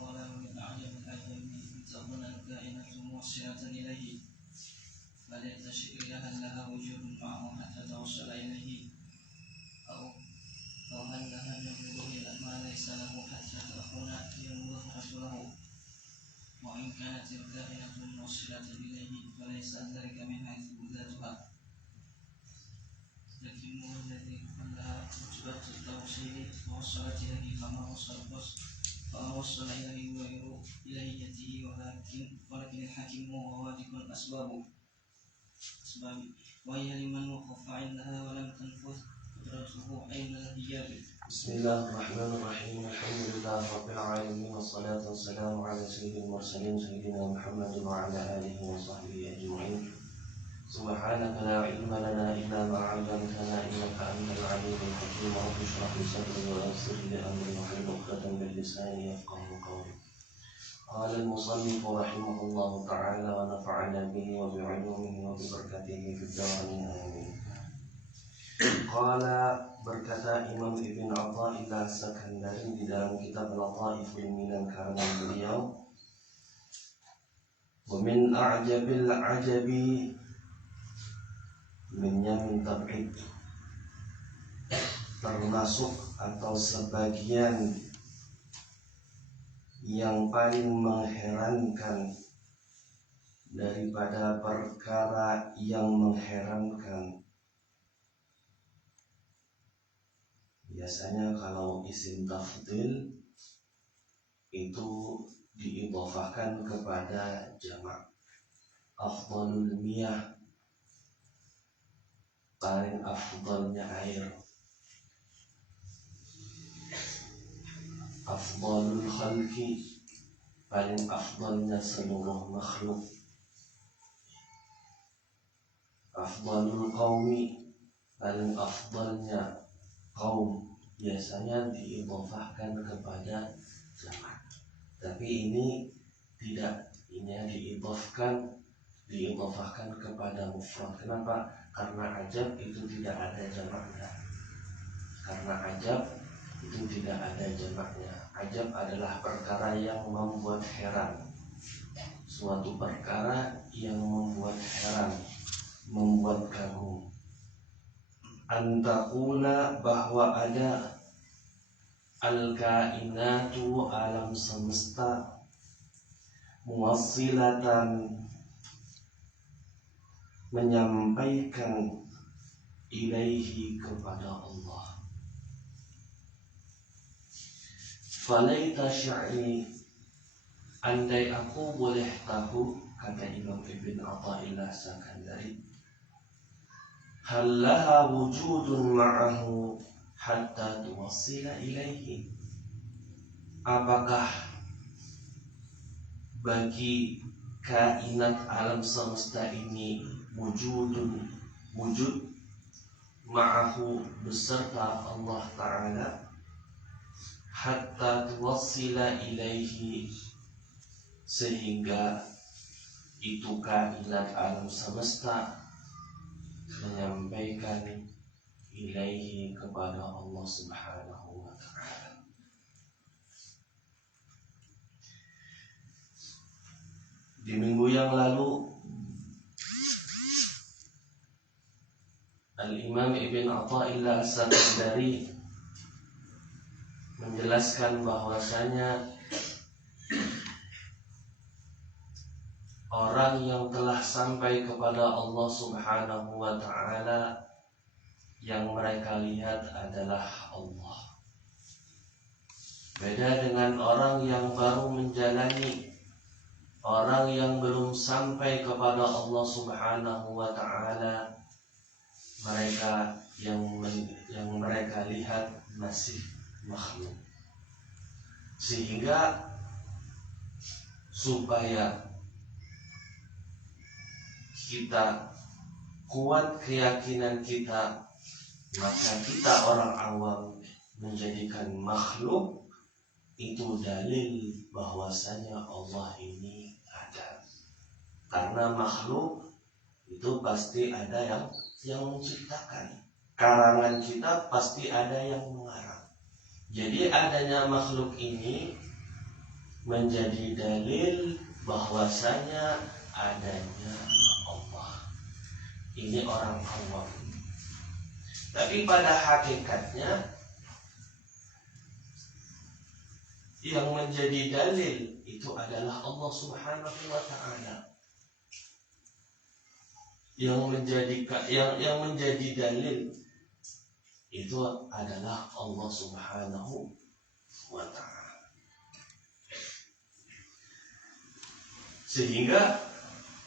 قال ومن أعجب الأعجم أن تكون الكائنة موصلة إليه فليت شكلها هل لها وجود معه حتى توصل إليه أو هل لها نبوغ إلى ما ليس له حتى تكون ينظر له. وإن كانت الكائنة موصلة إليه فليس ذلك من حيث ذاتها، لكنه الذي لها رتبة التوصيل ووصلت إليه فما وصل إليه غير إليته، ولكن الحكيم ووادك الأسباب وهي لمن وقف عندها ولم تنفذ قدرته أين الحجاب. بسم الله الرحمن الرحيم. الحمد لله رب العالمين، والصلاة والسلام على سيد المرسلين سيدنا محمد وعلى آله وصحبه أجمعين. سبحانك لا علم لنا إلا ما علمتنا إنك أنت العليم الحكيم. رب اشرح لي صدري ويسر لي أمري واحلل عقدة من لساني يفقهوا قولي. قال المصنف رحمه الله تعالى ونفعنا به وبعلومه وببركاته في الدارين آمين. قال berkata Imam Ibn Athaillah As-Sakandari di dalam kitab Lataiful Minan karangan beliau, wa min a'jabil ajabi, minnya min tab'id, termasuk atau sebagian yang paling mengherankan daripada perkara yang mengherankan. Biasanya kalau isim tafdil itu diidhofahkan kepada jamak. Afdalul miyah, paling afdalnya air. Afdalul khalqi, paling afdalnya seluruh makhluk. Afdalul qaumi, paling afdalnya kaum. Biasanya diidhofahkan kepada jamak. Tapi ini tidak, ini diidhofahkan kepada mufrad. Kenapa? Karena ajab itu tidak ada jamaknya. Ajab adalah perkara yang membuat heran. Suatu perkara yang membuat heran, membuat kagum. Antakuna, bahwa ada al-kainatu, alam semesta, muwassilatan, menyampaikan ilaihi, kepada Allah. Falaita sya'ri, andai aku boleh tahu, kata Imam Ibn Athaillah Sakandari, hal laha wujudun ma'ahu hatta tuwassila ilaihi, apakah bagi kainat alam semesta ini wujud ma'ahu, beserta Allah Ta'ala, hatta tuwassila ilaihi, sehingga itu kainat alam semesta menyampaikan ilaihi, kepada Allah Subhanahu wa ta'ala. Di minggu yang lalu Al-Imam Ibn Athaillah As-Sakandari menjelaskan bahwasanya orang yang telah sampai kepada Allah Subhanahu wa ta'ala, yang mereka lihat adalah Allah. Beda dengan orang yang baru menjalani, orang yang belum sampai kepada Allah Subhanahu wa ta'ala, mereka yang mereka lihat masih makhluk. Sehingga supaya kita kuat keyakinan kita, maka kita orang awam menjadikan makhluk itu dalil bahwasanya Allah ini ada. Karena makhluk itu pasti ada yang menciptakan. Karangan kita pasti ada yang mengarang. Jadi adanya makhluk ini menjadi dalil bahwasanya adanya Allah. Ini orang awam. Tapi pada hakikatnya yang menjadi dalil itu adalah Allah Subhanahu wa ta'ala. Yang menjadi dalil itu adalah Allah Subhanahu wa ta'ala. Sehingga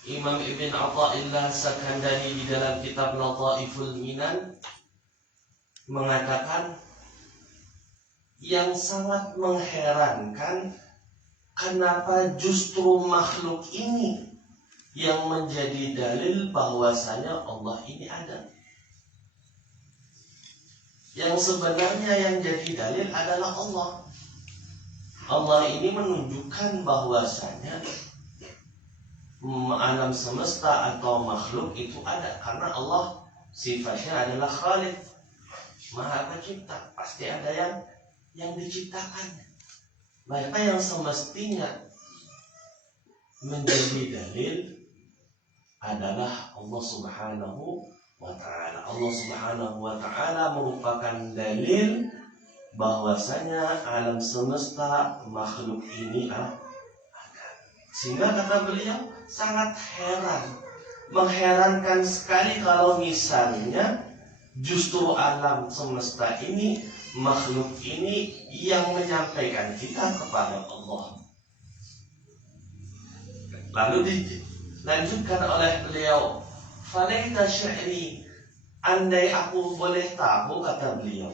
Imam Ibn Athaillah Sakandari di dalam kitab Lataiful Minan mengatakan yang sangat mengherankan, kenapa justru makhluk ini yang menjadi dalil bahwasanya Allah ini ada. Yang sebenarnya yang jadi dalil adalah Allah. Allah ini menunjukkan bahwasanya alam semesta atau makhluk itu ada, karena Allah sifatnya adalah Khaliq, Maha Pencipta. Pasti ada yang diciptakannya. Maka yang semestinya menjadi dalil adalah Allah Subhanahu wa ta'ala. Allah Subhanahu wa ta'ala merupakan dalil bahwasanya alam semesta makhluk ini ada. Sehingga kata beliau sangat mengherankan sekali kalau misalnya justru alam semesta ini, makhluk ini yang menyampaikan kita kepada Allah. Lalu dilanjutkan oleh beliau, falaita syi'ri, andai aku boleh tahu, kata beliau,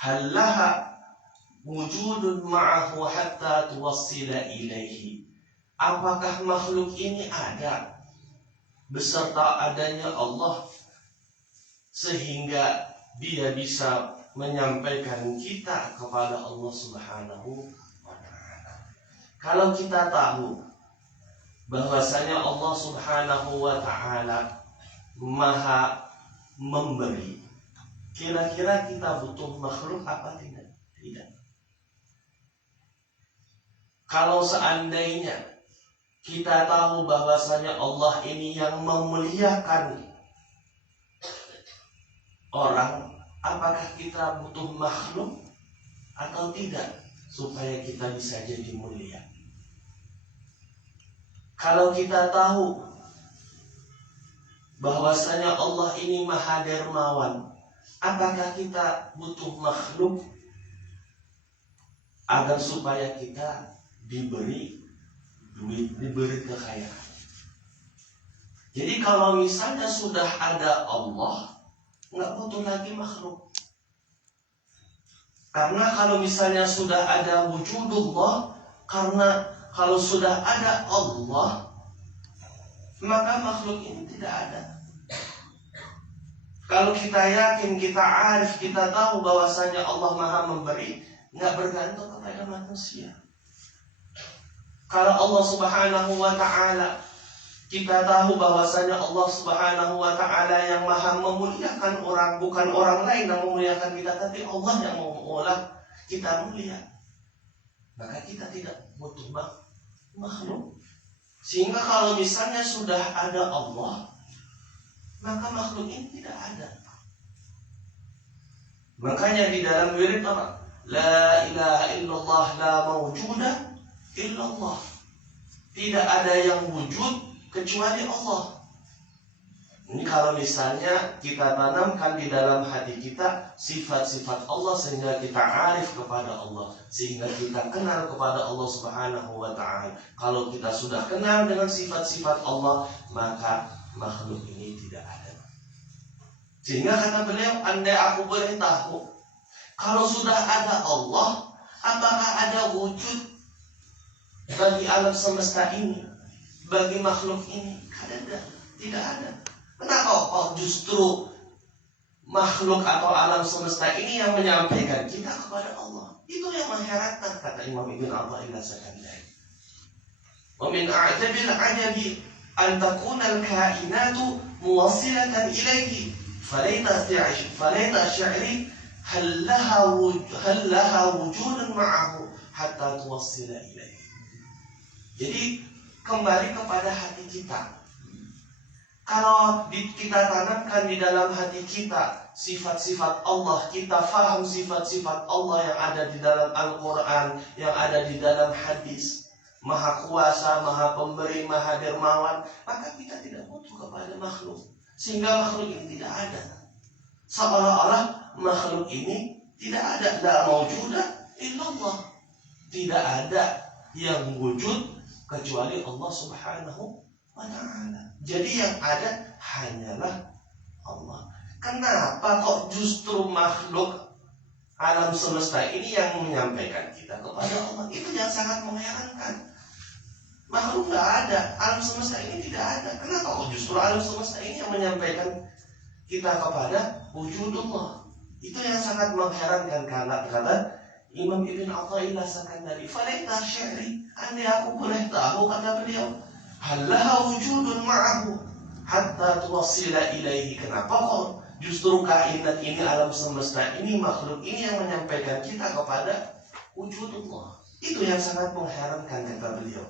hallaha wujudun ma'ahu hatta tuwassila ilaihi, apakah makhluk ini ada beserta adanya Allah sehingga dia bisa menyampaikan kita kepada Allah Subhanahu wa ta'ala. Kalau kita tahu bahwasanya Allah Subhanahu wa ta'ala Maha memberi, kira-kira kita butuh makhluk apa tidak? Tidak. Kalau seandainya kita tahu bahwasanya Allah ini yang memuliakan orang, apakah kita butuh makhluk atau tidak supaya kita bisa jadi mulia? Kalau kita tahu bahwasanya Allah ini Maha Dermawan, apakah kita butuh makhluk agar supaya kita diberi duit, diberi kekayaan? Jadi kalau misalnya sudah ada Allah, nggak butuh lagi makhluk. Karena kalau misalnya sudah ada wujudullah, karena kalau sudah ada Allah, maka makhluk ini tidak ada. Kalau kita yakin, kita arif, kita tahu bahwasanya Allah Maha memberi, nggak bergantung kepada manusia. Kalau Allah Subhanahu wa ta'ala, kita tahu bahwasanya Allah Subhanahu wa ta'ala yang Maha memuliakan orang, bukan orang lain yang memuliakan kita, tapi Allah yang mengolah kita mulia. Maka kita tidak butuh makhluk. Sehingga kalau misalnya sudah ada Allah, maka makhluk ini tidak ada. Makanya di dalam wirid apa? La ilaha illallah la mawjuda illallah. Tidak ada yang wujud kecuali Allah. Ini kalau misalnya kita tanamkan di dalam hati kita sifat-sifat Allah sehingga kita arif kepada Allah, sehingga kita kenal kepada Allah Subhanahu wa ta'ala. Kalau kita sudah kenal dengan sifat-sifat Allah, maka makhluk ini tidak ada. Sehingga kata beliau, andai aku boleh tahu, kalau sudah ada Allah, apakah ada wujud bagi alam semesta ini, bagi makhluk ini? Tidak ada. Kenapa kok justru makhluk atau alam semesta ini yang menyampaikan kita kepada Allah? Itu yang mengherankan, kata Imam Ibn Athaillah Sakandari. Wa min a'jabil 'ajabi an takuna al-kainatu muwassilatan ilayhi falaita sya'ri hal laha wujudun ma'ahu hatta tuwassila ilaihi. Jadi kembali kepada hati kita. Kalau kita tanamkan di dalam hati kita sifat-sifat Allah, kita faham sifat-sifat Allah yang ada di dalam Al-Quran, yang ada di dalam hadis, Maha Kuasa, Maha Pemberi, Maha Dermawan, maka kita tidak butuh kepada makhluk. Sehingga makhluk ini tidak ada. Seolah-olah makhluk ini tidak ada. La mawjuda illallah. Tidak ada yang wujud kecuali Allah Subhanahu wa ta'ala. Jadi yang ada hanyalah Allah. Kenapa kok justru makhluk alam semesta ini yang menyampaikan kita kepada Allah? Itu yang sangat mengherankan. Makhluk tidak ada, alam semesta ini tidak ada. Kenapa kok justru alam semesta ini yang menyampaikan kita kepada wujudullah? Itu yang sangat mengherankan. Karena kata Imam Ibn Athaillah Sakandari, "Falaita syi'ri, andai aku boleh tahu," kata beliau, "halaha wujudun ma'ahu hatta tuwassila ilaihi." Kenapa kok justru kainat ini, alam semesta ini, makhluk ini yang menyampaikan kita kepada wujudullah? Itu yang sangat mengherankan, kata beliau.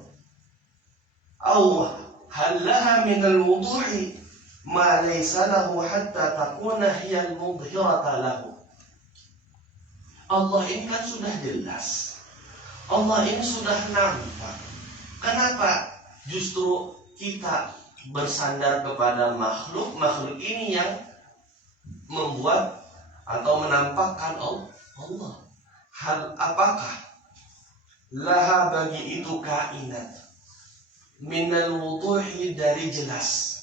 Aw halaha minal wuduhi ma laysa lahu hatta takuna hiya al-mudhhirata lahu. Allah ini kan sudah jelas, Allah ini sudah nampak. Kenapa justru kita bersandar kepada makhluk ini yang membuat atau menampakkan Allah? Hal apakah laha bagi itu kainat minal wuduhi dari jelas,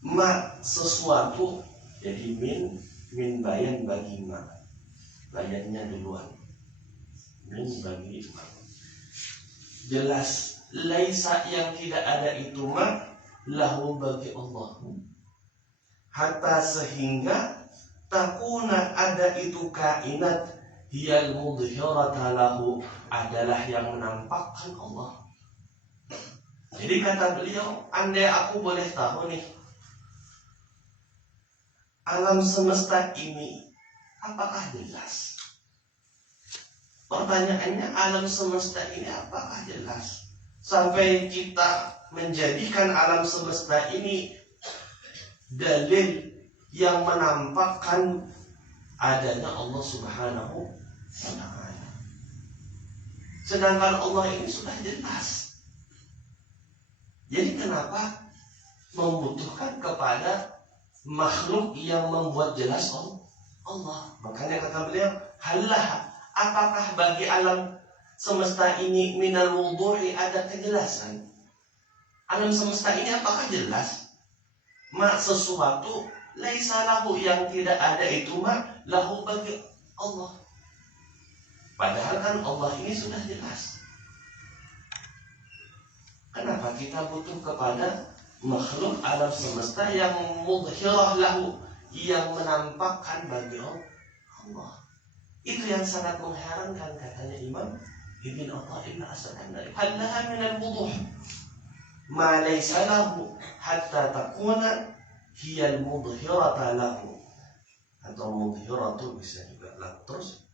ma sesuatu, jadi min bayan bagi ma, bayannya duluan, min bagi ma, jelas, laisa yang tidak ada itu ma lahu bagi Allah, hatta sehingga takuna ada itu kainat hiyal mudhhirata lahu, adalah yang menampakkan Allah. Jadi kata beliau, andai aku boleh tahu nih, alam semesta ini apakah jelas? Pertanyaannya, alam semesta ini apakah jelas? Sampai kita menjadikan alam semesta ini dalil yang menampakkan adanya Allah Subhanahu wa ta'ala. Sedangkan Allah ini sudah jelas. Jadi kenapa membutuhkan kepada makhluk yang membuat jelas Allah? Makanya kata beliau, halah, apakah bagi alam semesta ini minal wuduhi ada kejelasan? Alam semesta ini apakah jelas? Ma sesuatu laisa lahu, yang tidak ada itu ma lahu bagi Allah. Padahal kan Allah ini sudah jelas. Kenapa kita butuh kepada makhluk alam semesta yang mudhhirah lahu, yang menampakkan bagi Allah? Itu yang sangat mengherankan, katanya Imam Ibn Athaillah As-Sakandari. Halaha minal wuduh ma laysa lahu hatta takuna hiyal mudhhirata lahu, atau mudhhiratu bisa juga lah. Terus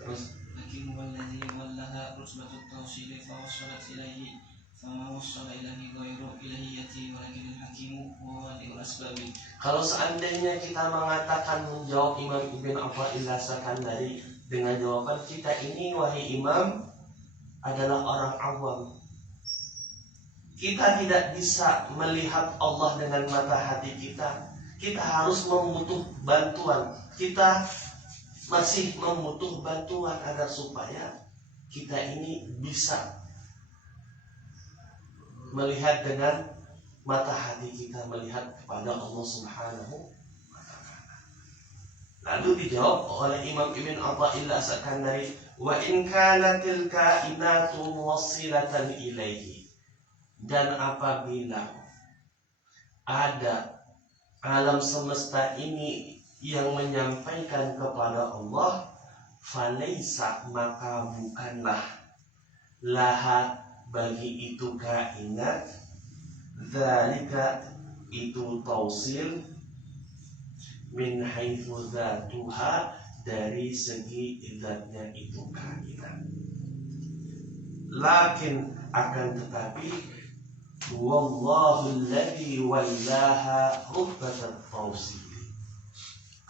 terus hakim walladhi wallaha rusbatut tawsil fa wassalat ilaihi fama wassala ilaihi ghairu ilahiyyati walakin al-hakimu huwa wali'ul asbabi. Kalau seandainya kita mengatakan menjawab Imam Ibn Athaillah Sakandari dengan jawaban kita ini, wahai Imam, adalah orang awam, kita tidak bisa melihat Allah dengan mata hati kita. Kita harus membutuh bantuan. Kita masih membutuh bantuan agar supaya kita ini bisa melihat dengan mata hati kita, melihat kepada Allah Subhanahu wa ta'ala. Lalu dijawab oleh Imam Ibn Athaillah Sakandari, wa in kanatil kainatu muwassilatan ilaihi, dan apabila ada alam semesta ini yang menyampaikan kepada Allah, falaisa, maka bukanlah laha bagi itu kainat, dzalika itu tausil min haitsu dzatuha, dari segi zatnya itu kainat. Lakin akan tetapi wallahu alladzi wallaha rutbatat tausil,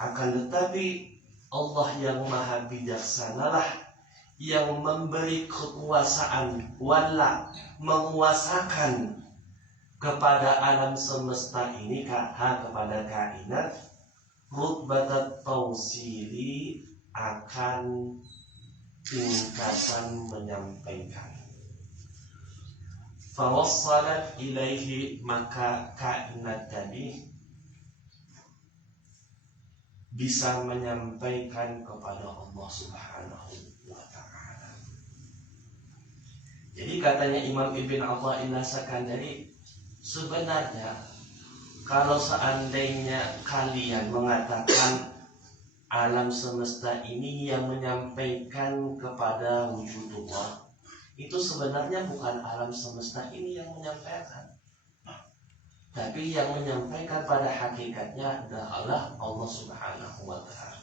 akan tetapi Allah yang maha bijaksanalah yang memberi kekuasaan, wala, menguasakan kepada alam semesta ini, kepada kainat, rutbatat tausili, akan tingkatan menyampaikan. Fawassalat ilaihi, maka kainat tadi bisa menyampaikan kepada Allah Subhanahu wa ta'ala. Jadi katanya Imam Ibn Athaillah Sakandari, sebenarnya kalau seandainya kalian mengatakan alam semesta ini yang menyampaikan kepada wujudullah, itu sebenarnya bukan alam semesta ini yang menyampaikan, tapi yang menyampaikan pada hakikatnya adalah Allah Subhanahu wa ta'ala.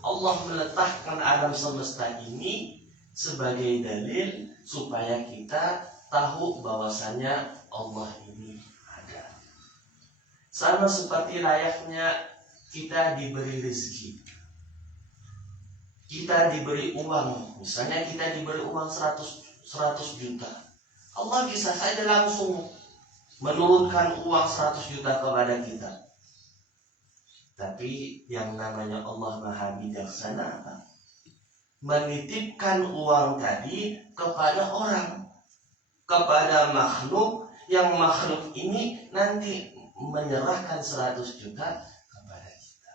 Allah meletakkan alam semesta ini sebagai dalil supaya kita tahu bahwasanya Allah ini ada. Sama seperti layaknya kita diberi rezeki, kita diberi uang, misalnya kita diberi uang 100 juta, Allah bisa saja langsung menurunkan uang 100 juta kepada kita. Tapi yang namanya Allah maha bijaksana, menitipkan uang tadi kepada orang, kepada makhluk, yang makhluk ini nanti menyerahkan 100 juta kepada kita.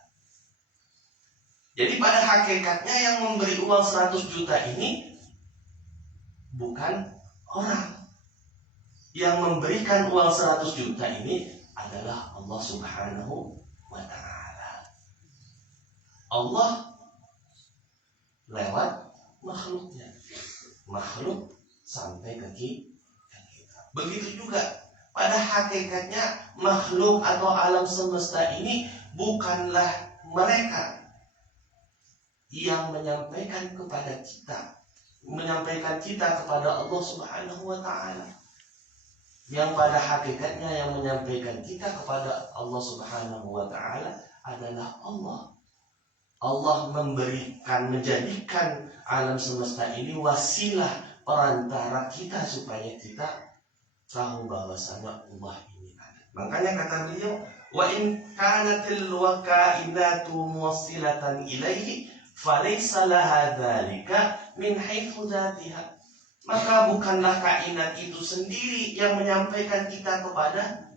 Jadi pada hakikatnya yang memberi uang 100 juta ini bukan orang. Yang memberikan uang 100 juta ini adalah Allah Subhanahu wa ta'ala. Allah lewat makhluknya, makhluk sampai ke kita. Begitu juga pada hakikatnya makhluk atau alam semesta ini bukanlah mereka yang menyampaikan kepada kita, menyampaikan kita kepada Allah Subhanahu wa ta'ala. Yang pada hakikatnya yang menyampaikan kita kepada Allah Subhanahu wa ta'ala adalah Allah. Allah menjadikan alam semesta ini wasilah perantara kita supaya kita tahu bahwasanya Allah ini ada. Makanya kata beliau, wa in kanatil wakainatu muwassilatan ilaihi falaysa laha dzalika min haitsu dzatiha. Maka bukanlah kainat itu sendiri yang menyampaikan kita kepada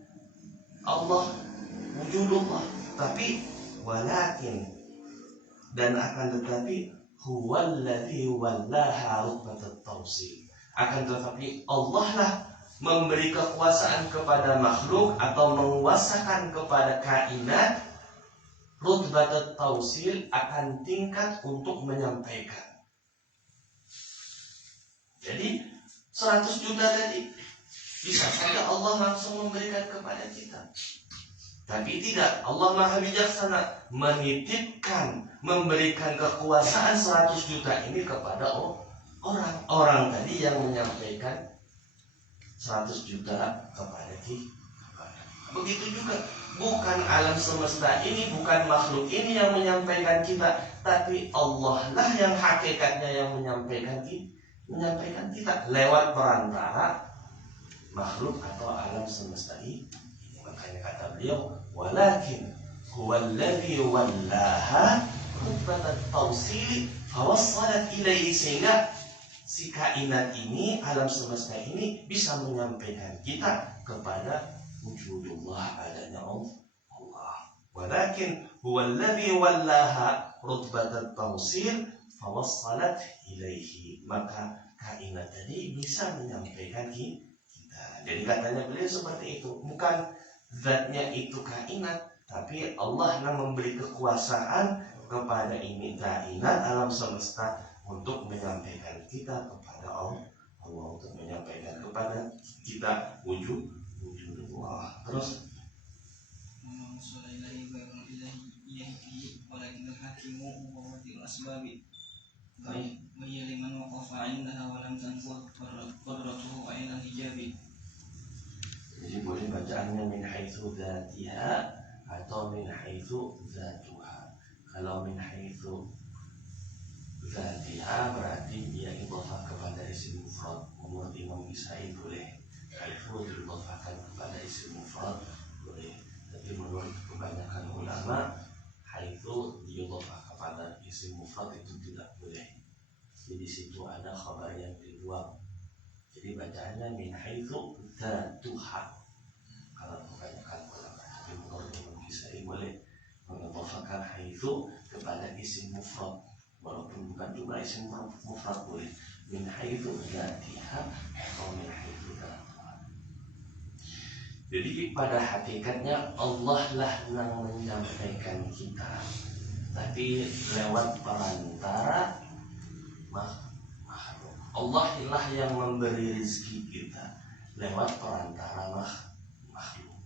Allah, wujudullah, tapi walakin, dan akan tetapi huwallazi wallaha rutbatat tausil, akan tetapi Allah lah memberi kekuasaan kepada makhluk atau menguasakan kepada kainat rutbatat tausil, akan tingkat untuk menyampaikan. Jadi 100 juta tadi bisa saja Allah langsung memberikan kepada kita, tapi tidak. Allah maha bijaksana menitipkan, memberikan kekuasaan 100 juta ini kepada orang tadi yang menyampaikan 100 juta kepada kita. Begitu juga, bukan alam semesta ini, bukan makhluk ini yang menyampaikan kita, tapi Allah lah yang hakikatnya yang menyampaikan kita lewat perantara makhluk atau alam semesta ini. Makanya kata beliau, walakin huwallazi wallaha rutbatat tausili fawassalat ilaihi, sehingga si kainat ini, alam semesta ini bisa menyampaikan kita kepada wujudullah, adanya Allah. Walakin huwallazi wallaha rutbatat tausil fawassalat ilaihi, maka kainat tadi bisa menyampaikan kita. Jadi katanya beliau seperti itu, bukan zatnya itu kainat, tapi Allah yang memberi kekuasaan kepada ini kainat, alam semesta, untuk menyampaikan kita kepada Allah, untuk menyampaikan kepada kita wujudullah. Terus يوصل إليه غير إليه ولكن الحكيم هو وكيل الأسباب وهي لمن وقف عندها ولم تنفذ قدرته عين الحجاب. Jadi boleh bacaannya min haitsu dzatiha atau min haitsu dzatuha. Kalau min haitsu dzatiha berarti dia idhofah kepada isim mufrad. Menurut Imam Kisai boleh. Haitsu diidhofahkan kepada isim mufrad boleh. Tapi menurut kebanyakan ulama haitsu diidhofah kepada isim mufrad itu tidak boleh. Jadi di situ ada khabar yang dibuang. Jadi bacaannya min haitsu dzatuha. Kalau kebanyakan ulama, tapi menurut Imam Kisai boleh mengidhofahkan haitsu kepada isim mufrad. Walaupun bukan juga isim mufrad boleh. Min haitsu dzatiha atau min haitsu dzatuha. Jadi pada hakikatnya Allah lah yang menyampaikan kita, tapi lewat perantara makhluk. Allah lah yang memberi rezeki kita lewat perantara makhluk.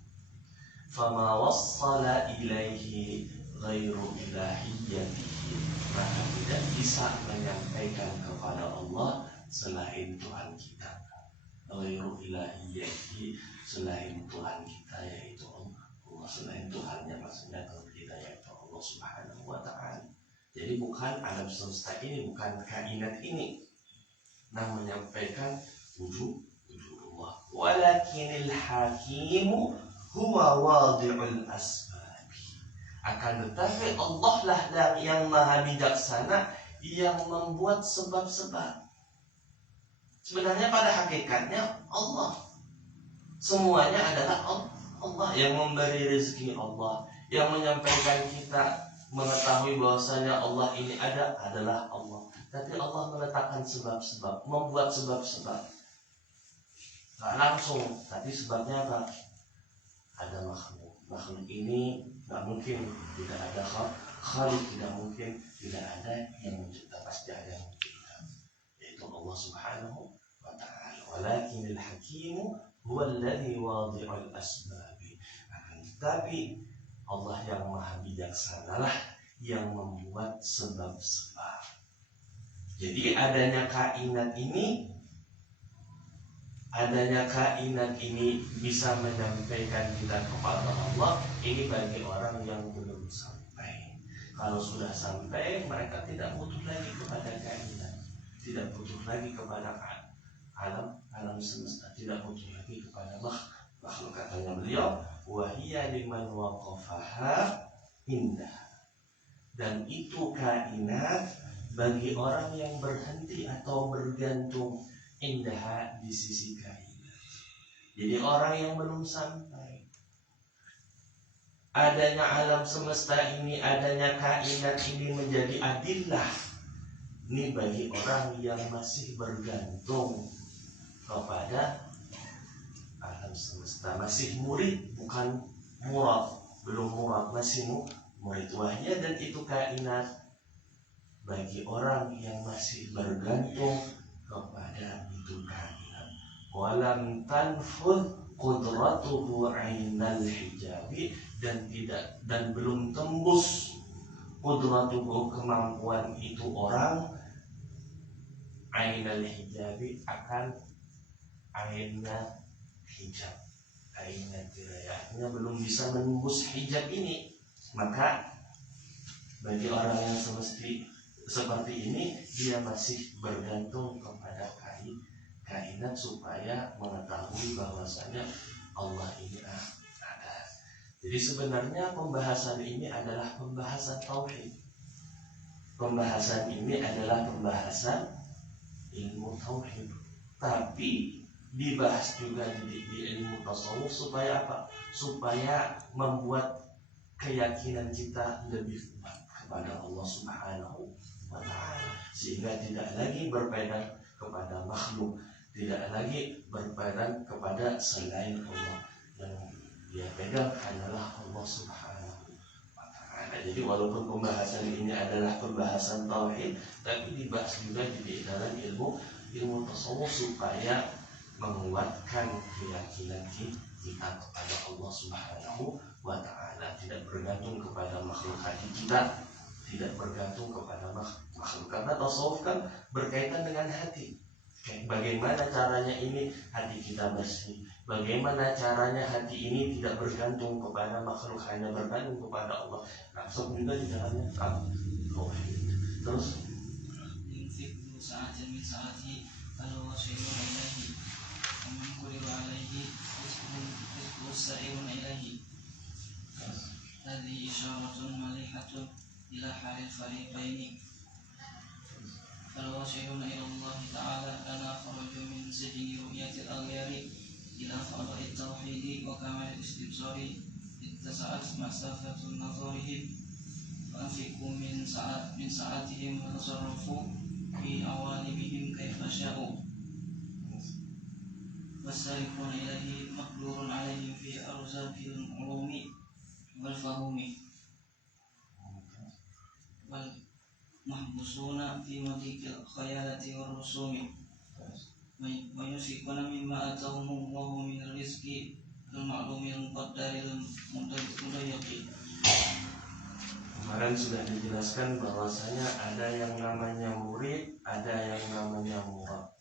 Fama wassala ilaihi ghairu ilahiyyatihi, maka tidak bisa menyampaikan kepada Allah selain Tuhan kita. Ghairu ilahiyyatihi, selain Tuhan kita yaitu Allah. Selain Tuhannya maksudnya Tuhan kita yaitu Allah Subhanahu wa ta'ala. Jadi bukan alam semesta ini, bukan kainat ini yang menyampaikan wujud Allah. Walakinil hakimu huwa wadi'ul asbab. Akan tetapi Allah lah yang maha bijaksana yang membuat sebab-sebab. Sebenarnya pada hakikatnya Allah. Semuanya adalah Allah yang memberi rezeki, Allah yang menyampaikan kita mengetahui bahwasanya Allah ini adalah Allah. Tapi Allah meletakkan sebab-sebab, membuat sebab-sebab. Nggak langsung, tapi sebabnya apa? Ada makhluk. Makhluk ini nggak mungkin tidak ada khalik, tidak mungkin tidak ada yang mencipta, pasti ada yang mencipta, yaitu Allah Subhanahu wa ta'ala. Walakinil hakimu huwa alladhi wadi'ul asbab. Tapi Allah yang maha bijaksana lah yang membuat sebab-sebab. Jadi adanya kainat ini bisa menyampaikan kita kepada Allah. Ini bagi orang yang belum sampai. Kalau sudah sampai, mereka tidak butuh lagi kepada kainat, tidak butuh lagi kepada alam semesta, tidak butuh lagi kepada makhluk. Katanya beliau, wahiyya liman waqafaha indah. Dan itu kainat bagi orang yang berhenti atau bergantung indah di sisi kainat. Jadi orang yang belum sampai, adanya alam semesta ini, adanya kainat ini menjadi adillah. Ini bagi orang yang masih bergantung kepada alam semesta, masih murid, bukan murad, belum murad, masih murid. Wahya, dan itu kainat bagi orang yang masih bergantung kepada itu kainat. Walam tanfud qudratuhu ainal hijabi, dan belum tembus qudratuhu, kemampuan itu orang, ainal hijabi, akan ainnya hijab. Ainat dirayahnya belum bisa menembus hijab ini. Maka bagi orang yang seperti ini, dia masih bergantung kepada kainat supaya mengetahui bahwasanya Allah ini ada. Jadi sebenarnya pembahasan ini adalah pembahasan tauhid. Pembahasan ini adalah pembahasan ilmu tauhid. Tapi dibahas juga di ilmu tasawuf supaya apa? Supaya membuat keyakinan kita lebih kuat kepada Allah Subhanahu wa ta'ala, sehingga tidak lagi berpegang kepada makhluk, tidak lagi berpegang kepada selain Allah. Yang dia pegang adalah Allah Subhanahu wa ta'ala. Jadi walaupun pembahasan ini adalah pembahasan tauhid, tapi dibahas juga di dalam ilmu tasawuf supaya menguatkan keyakinan kita kepada Allah Subhanahu wa ta'ala, tidak bergantung kepada makhluk hati kita, tidak bergantung kepada makhluk. Karena tasawuf kan berkaitan dengan hati. Bagaimana caranya ini hati kita bersih, bagaimana caranya hati ini tidak bergantung kepada makhluk, hanya bergantung kepada Allah. Maksud juga di dalamnya tauhid. Terus ينفق ساعة من ساعته فالواصل إليه ومن قدر عليه رزقه السائر إليه. هذه إشارة مليحة إلى حال الفريقين. فالواصلون إلى الله تعالى أنا خرجوا من سجن رؤية الأغيار إلى فضاء التوحيد وكمال الاستبصار اتسعت مسافة نظرهم فأنفقوا من ساعتهم وتصرفوا في عوالمهم كيف شاءوا. والسالكون إليه مقدور عليهم في أرزاق العلوم والفهوم والمحبوسون في مضيق الخيالة والرسوم وينفقون مما آتاهم الله من الرزق المعلوم المقدر المضيق. Kemarin sudah dijelaskan bahwasanya ada yang namanya murid, ada yang namanya murad.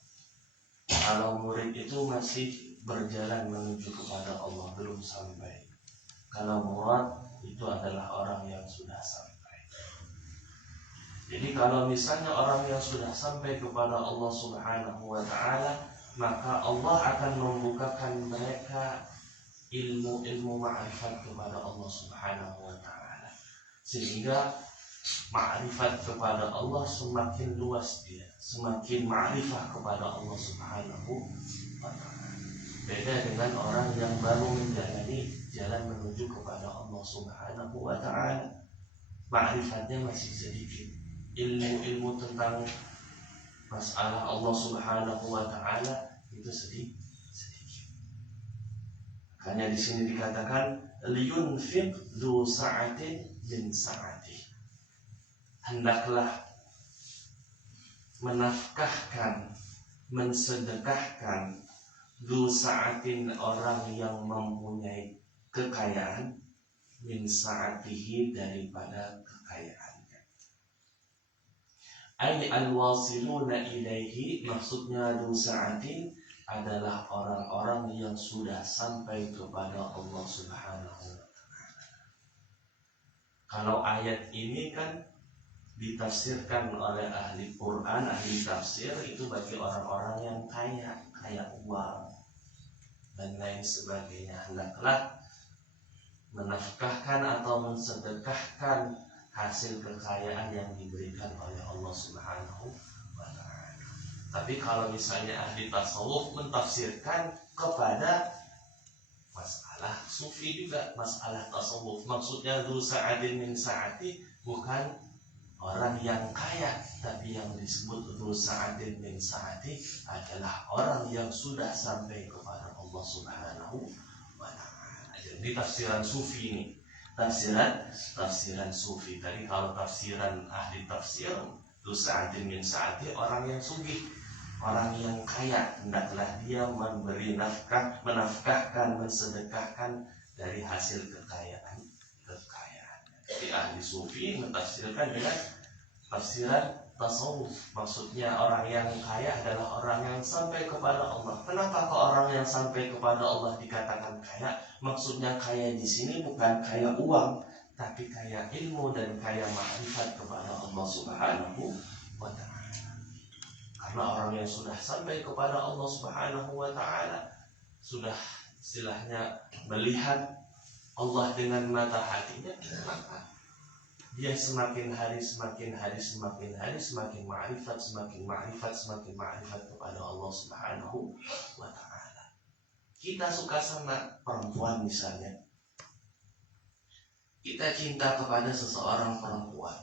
Kalau murid itu masih berjalan menuju kepada Allah, belum sampai. Kalau murad itu adalah orang yang sudah sampai. Jadi kalau misalnya orang yang sudah sampai kepada Allah Subhanahu wa ta'ala, maka Allah akan membukakan mereka ilmu-ilmu ma'rifat kepada Allah Subhanahu wa ta'ala, sehingga ma'rifat kepada Allah semakin luas dia, semakin ma'rifah kepada Allah Subhanahu wa ta'ala. Beda dengan orang yang baru menjalani jalan menuju kepada Allah Subhanahu wa ta'ala, ma'rifatnya masih sedikit, ilmu-ilmu tentang masalah Allah Subhanahu wa ta'ala itu sedikit. Hanya di sini dikatakan liyunfiq dzu sa'atin min sa'ati. Hendaklah menafkahkan, mensedekahkan dzu sa'atin, orang yang mempunyai kekayaan, min sa'atihi, daripada kekayaannya. Ay al-wasiluna ilaihi, maksudnya dzu sa'atin adalah orang-orang yang sudah sampai kepada Allah Subhanahu wa ta'ala. Kalau ayat ini kan ditafsirkan oleh ahli Quran, ahli tafsir, itu bagi orang-orang yang kaya uang dan lain sebagainya. Hendaklah menafkahkan atau mensedekahkan hasil kekayaan yang diberikan oleh Allah Subhanahu wa ta'ala. Tapi kalau misalnya ahli tasawuf mentafsirkan kepada masalah sufi juga, masalah tasawuf, maksudnya dzu sa'atin min sa'ati bukan orang yang kaya, tapi yang disebut dzu sa'atin min sa'ati adalah orang yang sudah sampai kepada Allah Subhanahu wa ta'ala. Jadi tafsiran sufi ini, tafsiran sufi. Tadi kalau tafsiran ahli tafsir, dzu sa'atin min sa'ati orang yang sugih, orang yang kaya, hendaklah dia memberi nafkah, menafkahkan, mensedekahkan dari hasil kekayaan. Jadi ahli sufi mentafsirkan dengan tafsiran tasawuf, maksudnya orang yang kaya adalah orang yang sampai kepada Allah. Kenapa kok orang yang sampai kepada Allah dikatakan kaya? Maksudnya kaya di sini bukan kaya uang, tapi kaya ilmu dan kaya ma'rifat kepada Allah Subhanahu wa ta'ala. Karena orang yang sudah sampai kepada Allah Subhanahu wa ta'ala sudah istilahnya melihat Allah dengan mata hatinya, maka dia semakin hari semakin ma'rifat kepada Allah Subhanahu wa ta'ala. Kita suka sama perempuan misalnya, kita cinta kepada seseorang perempuan.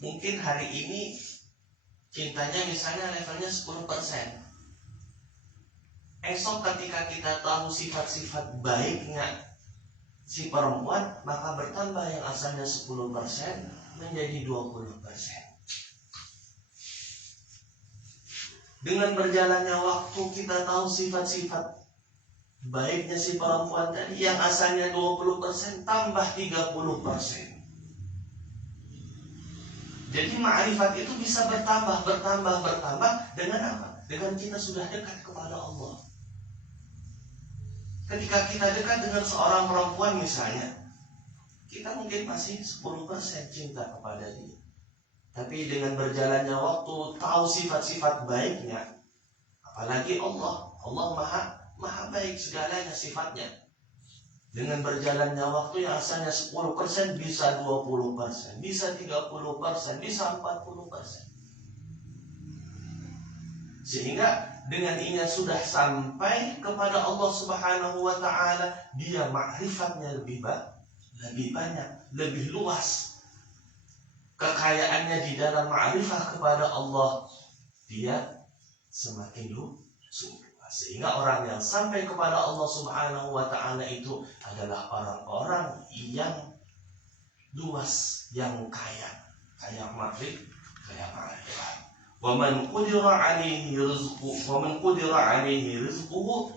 Mungkin hari ini cintanya misalnya levelnya 10%. Esok ketika kita tahu sifat-sifat baiknya si perempuan, maka bertambah yang asalnya 10% menjadi 20%. Dengan berjalannya waktu kita tahu sifat-sifat baiknya si perempuan tadi yang asalnya 20% tambah 30%. Jadi ma'rifat itu bisa bertambah dengan apa? Dengan kita sudah dekat kepada Allah. Ketika kita dekat dengan seorang perempuan misalnya, kita mungkin masih 10% cinta kepada dia. Tapi dengan berjalannya waktu, tahu sifat-sifat baiknya, apalagi Allah maha baik segalanya sifatnya. Dengan berjalannya waktu yang asalnya 10% bisa 20%, bisa 30%, bisa 40%. Sehingga dengan ini sudah sampai kepada Allah Subhanahu wa ta'ala, dia ma'rifatnya lebih banyak, lebih luas. Kekayaannya di dalam ma'rifah kepada Allah, dia semakin luas. Sehingga orang yang sampai kepada Allah Subhanahu wa ta'ala itu adalah orang-orang yang luas, yang kaya ma'rifah. Wa man qudira 'alaihi rizquhu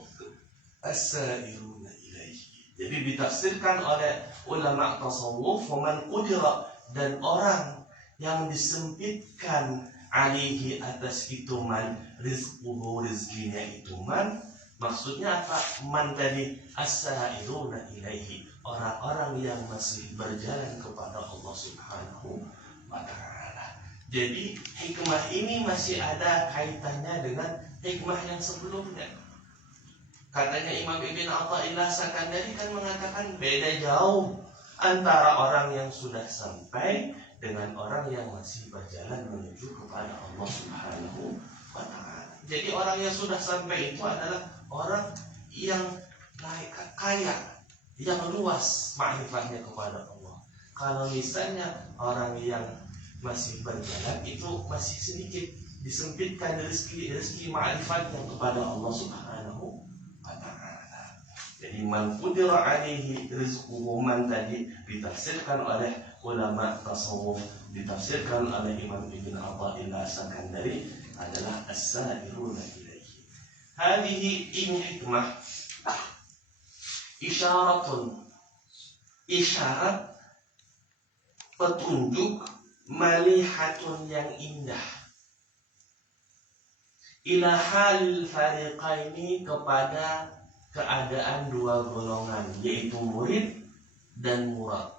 as-sa'iruna ilaihi. Jadi ditafsirkan oleh ulama tasawuf, wa man qudira, dan orang yang disempitkan alaihi atas itu man, rizquhu, rizkinya itu man. Maksudnya apa? Man tadi as-sa'iruna ilaihi, orang-orang yang masih berjalan kepada Allah Subhanahu wa ta'ala. Jadi hikmah ini masih ada kaitannya dengan hikmah yang sebelumnya. Katanya Imam Ibn Athaillah Sakandari kan mengatakan beda jauh antara orang yang sudah sampai dengan orang yang masih berjalan menuju kepada Allah Subhanahu wa ta'ala. Jadi orang yang sudah sampai itu adalah orang yang kaya, yang luas ma'rifatnya kepada Allah. Kalau misalnya orang yang masih berjalan itu masih sedikit, disempitkan rezeki ma'rifatnya kepada Allah Subhanahu wa ta'ala. Jadi man qudira alaihi rizquhu, man tadi ditafsirkan oleh ulama tasawuf, ditafsirkan oleh Imam Ibn Athaillah Sakandari adalah as-sa'iruna ilaihi. Hadihi, ini hikmah, isyarat petunjuk, malihatun yang indah, ila halil fariqaini, kepada keadaan dua golongan, yaitu murid dan murad.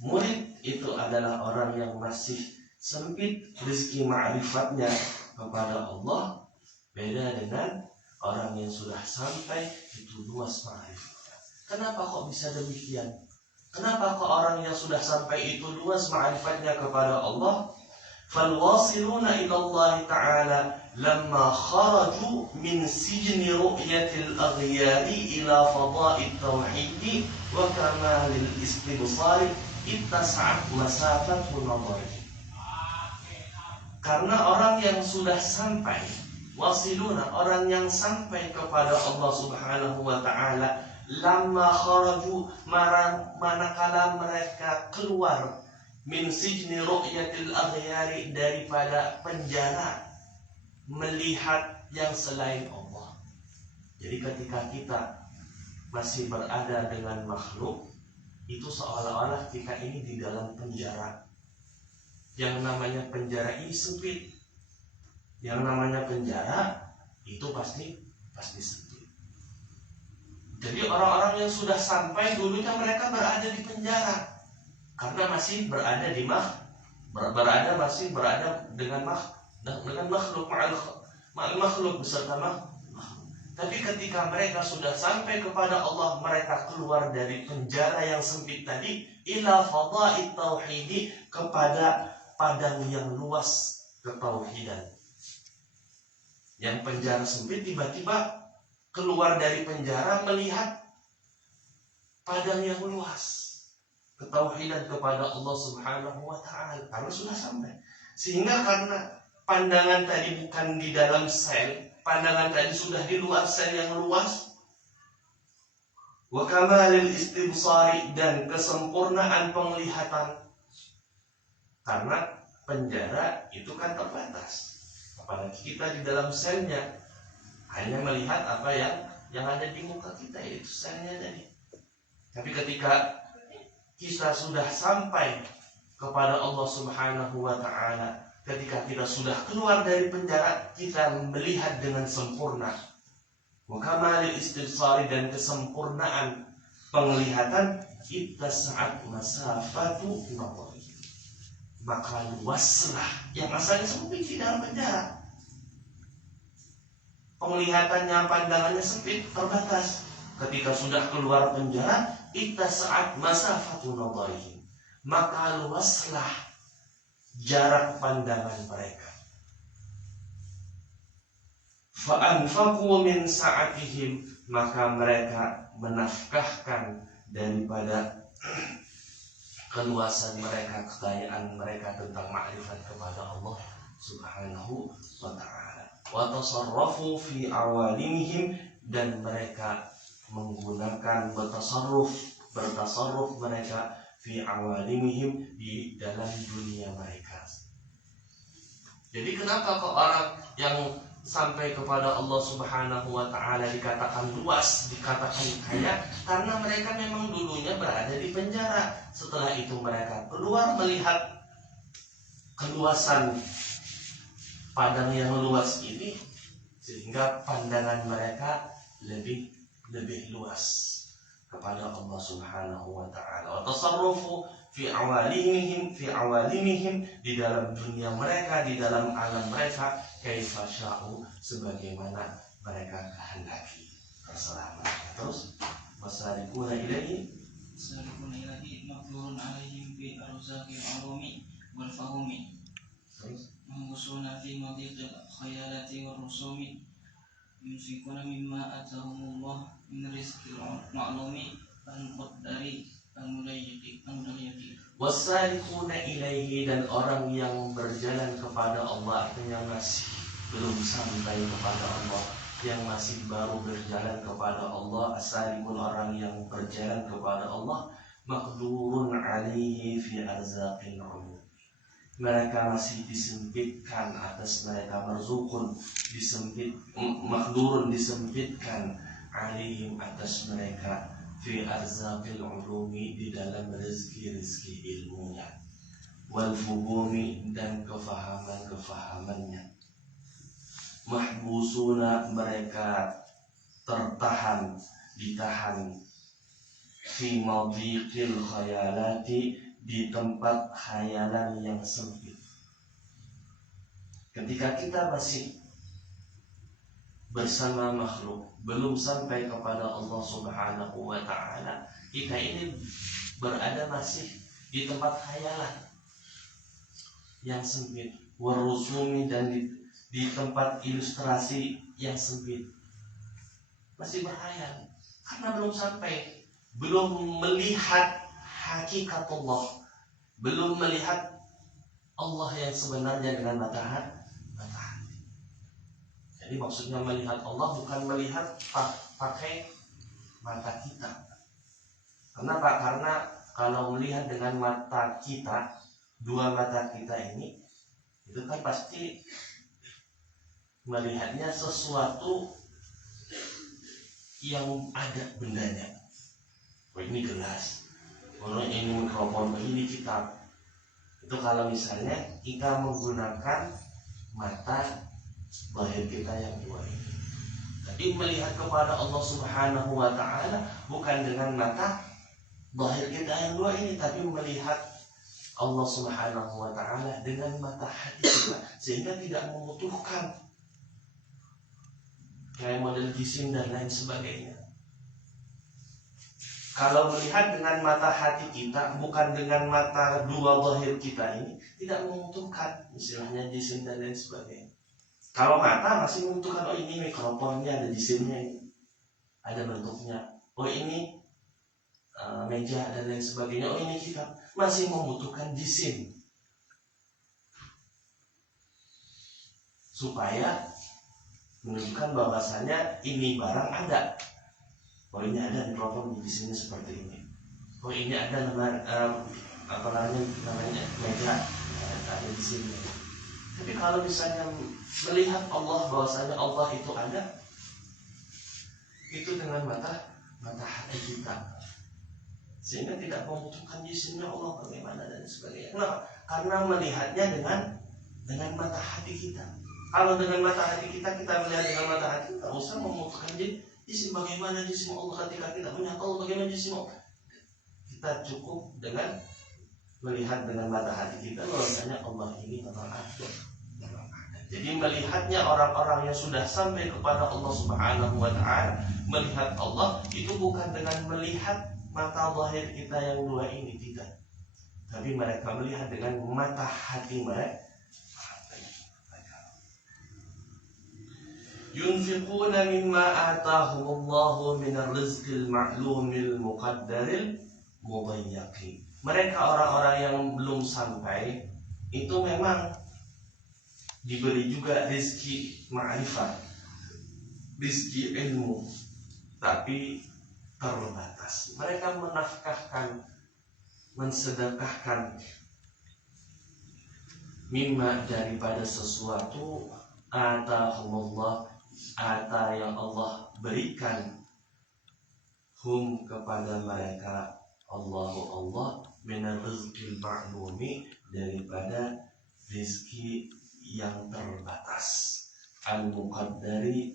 Murid itu adalah orang yang masih sempit rezeki ma'rifatnya kepada Allah, beda dengan orang yang sudah sampai itu luas ma'rifatnya. Kenapa kok bisa demikian? Kenapa kok orang yang sudah sampai itu luas ma'rifatnya kepada Allah? Falwasiluna ila Allah ta'ala lamma kharaju min sijni ru'yatil aghyari ila fada'it tauhid wa kamalil istibsar ittasa'at masafatun nazar. Karena orang yang sudah sampai, wasiluna, orang yang sampai kepada Allah Subhanahu wa ta'ala, lamma kharaju, manakala mereka keluar, min sijni ru'yatil aghyari, daripada penjara melihat yang selain Allah. Jadi ketika kita masih berada dengan makhluk, itu seolah-olah kita ini di dalam penjara. Yang namanya penjara ini sempit. Yang namanya penjara itu pasti sempit. Jadi orang-orang yang sudah sampai dulunya mereka berada di penjara karena masih berada dengan makhluk, makhluk beserta makhluk. Tapi ketika mereka sudah sampai kepada Allah, mereka keluar dari penjara yang sempit tadi, ila fada'it tauhid, kepada padang yang luas ketauhidan. Yang penjara sempit tiba-tiba keluar dari penjara melihat padang yang luas ketauhidan kepada Allah Subhanahu wa ta'ala, karena sudah sampai. Sehingga karena pandangan tadi bukan di dalam sel, pandangan tadi sudah di luar sel yang luas, wa kamalil istibsari, dan kesempurnaan penglihatan. Karena penjara itu kan terbatas. Apalagi kita di dalam selnya hanya melihat apa yang ada di muka kita, yaitu selnya tadi. Tapi ketika kita sudah sampai kepada Allah Subhanahu wa Ta'ala, ketika kita sudah keluar dari penjara, kita melihat dengan sempurna. Mukamalil istibsari, dan kesempurnaan penglihatan, kita saat masafatu nazari, maka luaslah yang asalnya sempit di dalam penjara. Penglihatannya, pandangannya sempit, terbatas. Ketika sudah keluar penjara, kita saat masafatu nazari, maka luaslah jarak pandangan mereka. Fa'anfaqu min sa'atihim, maka mereka menafkahkan daripada keluasan mereka, kekayaan mereka tentang makrifat kepada Allah Subhanahu wa Ta'ala. Wa tasarrafu fi awalimihim, dan mereka menggunakan bertasarruf mereka fi awalimihim, di dalam dunia mereka. Jadi kenapa kok orang yang sampai kepada Allah Subhanahu wa Ta'ala dikatakan luas, dikatakan kaya? Karena mereka memang dulunya berada di penjara. Setelah itu mereka keluar melihat keluasan padang yang luas ini, sehingga pandangan mereka lebih luas kepada Allah Subhanahu wa Ta'ala. Wa tasarrufu fi awalimihim, di dalam dunia mereka, di dalam alam mereka, kaifa sya'u, sebagaimana mereka kehendaki. Terserah mereka. Terus wasariquna ilaihi maqdurun alaihim bi arzaqil ulumi wal fahumi. Terus Menghusuna fi madiqil khayalati wal rusumi, yunfikuna mimma atahumullah min rizqil ma'lumi al-muqaddari al-mudayyidi. wasariquna ilaihi, dan orang yang berjalan kepada Allah, artinya masih belum sampai kepada Allah, yang masih baru berjalan kepada Allah. As-sariqun, orang yang berjalan kepada Allah, maqdurun alaihi fi arzaqil ulum, mereka masih disempitkan atas mereka, marzukun makdurun disempitkan, alaihim atas mereka, fi arzaqil ulumi, di dalam rezeki ilmunya, wal fuhumi, dan kefahamannya. Mahbusuna, mereka ditahan, fi madiqil khayalati, di tempat khayalan yang sempit. Ketika kita masih bersama makhluk, belum sampai kepada Allah Subhanahu wa Ta'ala, kita ini berada masih di tempat khayalan yang sempit, warusumi, dan di tempat ilustrasi yang sempit. Masih berkhayal karena belum sampai, belum melihat hakikat Allah, belum melihat Allah yang sebenarnya dengan mata hati. Jadi maksudnya melihat Allah bukan melihat pakai mata kita. Kenapa? Karena kalau melihat dengan mata kita, dua mata kita ini, itu kan pasti melihatnya sesuatu yang ada bendanya. Oh, ini gelas, oh, ini mikrofon, ini kitab. Itu kalau misalnya kita menggunakan mata zahir kita yang dua ini. Tapi melihat kepada Allah Subhanahu wa Ta'ala bukan dengan mata zahir kita yang dua ini, tapi melihat Allah Subhanahu wa Ta'ala dengan mata hati kita, sehingga tidak membutuhkan kayak model jisim dan lain sebagainya. Kalau melihat dengan mata hati kita, bukan dengan mata dua zahir kita ini, tidak membutuhkan istilahnya jisim dan lain sebagainya. Kalau mata masih membutuhkan, oh ini mikrofonnya ada jisimnya, ini ada bentuknya, oh ini meja dan lain sebagainya, oh ini kitab, masih membutuhkan jisim supaya menunjukkan bahwasanya ini barang ada. Oh ini ada mikrofon di sini seperti ini. Oh ini ada namanya meja ada di sini. Tapi kalau misalnya melihat Allah, bahwasanya Allah itu ada, itu dengan mata hati kita, sehingga tidak membutuhkan jisimnya Allah bagaimana dan sebagainya. Kenapa? Karena melihatnya dengan mata hati kita. Kalau dengan mata hati kita melihat dengan mata hati, tak usah membutuhkan jisim. Bagaimana jisim Allah ketika kita punya Allah, bagaimana jisim Allah? Kita cukup dengan melihat dengan mata hati kita bahwasanya Allah ini memang ada. Jadi melihatnya orang-orang yang sudah sampai kepada Allah Subhanahu wa ta'ala, melihat Allah itu bukan dengan melihat mata zahir kita yang dua ini, tidak. Tapi mereka melihat dengan mata hati mereka. Yunfiquna mimma atahumullahu minar rizqil ma'lumil muqaddaril mudayyaqi. Mereka orang-orang yang belum sampai itu memang diberi juga rezeki ma'rifat, rezeki ilmu, tapi terbatas. Mereka menafkahkan, mensedekahkan mimma daripada sesuatu atahumullah, ata yang Allah berikan, hum kepada mereka, Allah minar rizqil ma'lumi, daripada rezeki yang terbatas, al-muqaddari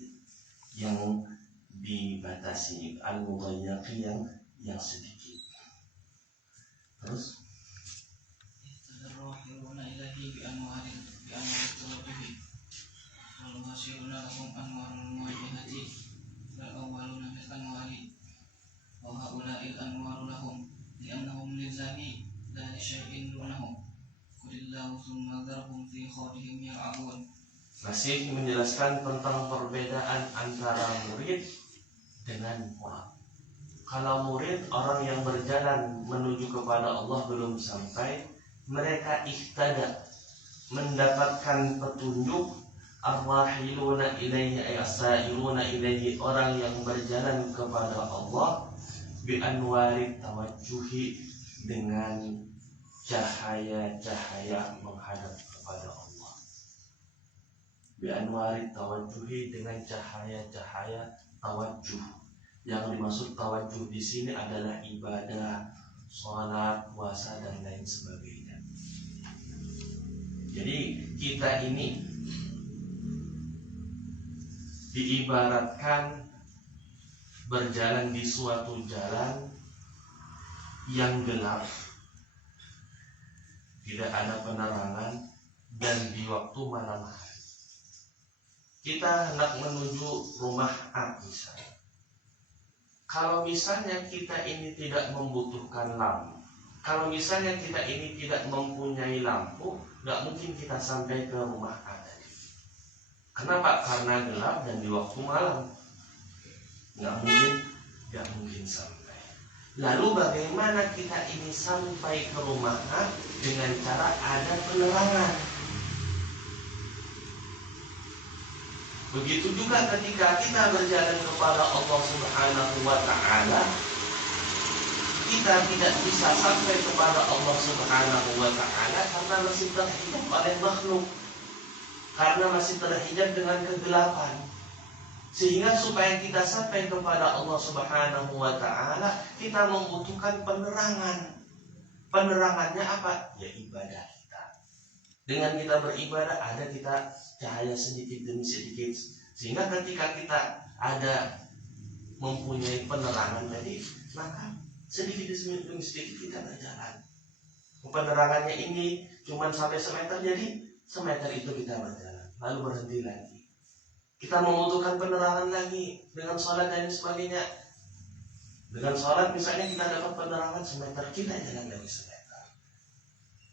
yang dibatasi, al-mudayyaqi yang sedikit. Terus tadarruhuna ilahi bi anwaril tawajjuhi wal wasiruna lahum anwarul muwajjahati wal awwaluna bil anwari wa haula'il anwaru lahum li'annahum lillahi la li syai'in dunahum. Masih menjelaskan tentang perbedaan antara murid dengan murid. Kalau murid, orang yang berjalan menuju kepada Allah belum sampai, mereka ihtada, mendapatkan petunjuk, arwahiluna ilaihi ay asairuna ilaihi, orang yang berjalan kepada Allah, bi anwarit tawajjuhi, dengan cahaya-cahaya menghadap kepada Allah. Bi anwarit tawajjuhi, dengan cahaya-cahaya tawajjuh. Yang dimaksud tawajjuh di sini adalah ibadah, sholat, puasa dan lain sebagainya. Jadi kita ini diibaratkan berjalan di suatu jalan yang gelap, tidak ada penerangan, dan di waktu malam hari. Kita hendak menuju rumah A misalnya. Kalau misalnya kita ini tidak membutuhkan lampu, kalau misalnya kita ini tidak mempunyai lampu, nggak mungkin kita sampai ke rumah A tadi. Kenapa? Karena gelap dan di waktu malam, nggak mungkin sampai. Lalu bagaimana kita ini sampai ke rumah A? Dengan cara ada penerangan. Begitu juga ketika kita berjalan kepada Allah Subhanahu wa ta'ala, kita tidak bisa sampai kepada Allah Subhanahu wa ta'ala karena masih terhijab oleh makhluk, karena masih terhijab dengan kegelapan. Sehingga supaya kita sampai kepada Allah Subhanahu wa ta'ala, kita membutuhkan penerangan. Penerangannya apa? Ya ibadah kita. Dengan kita beribadah, ada kita cahaya sedikit demi sedikit. Sehingga ketika kita ada mempunyai penerangan tadi, maka sedikit demi sedikit kita berjalan. Penerangannya ini cuma sampai semeter, jadi semeter itu kita berjalan. Lalu berhenti lagi. Kita membutuhkan penerangan lagi dengan sholat dan sebagainya. Dengan sholat misalnya kita dapat penerangan semeter, kita jalan lagi semeter.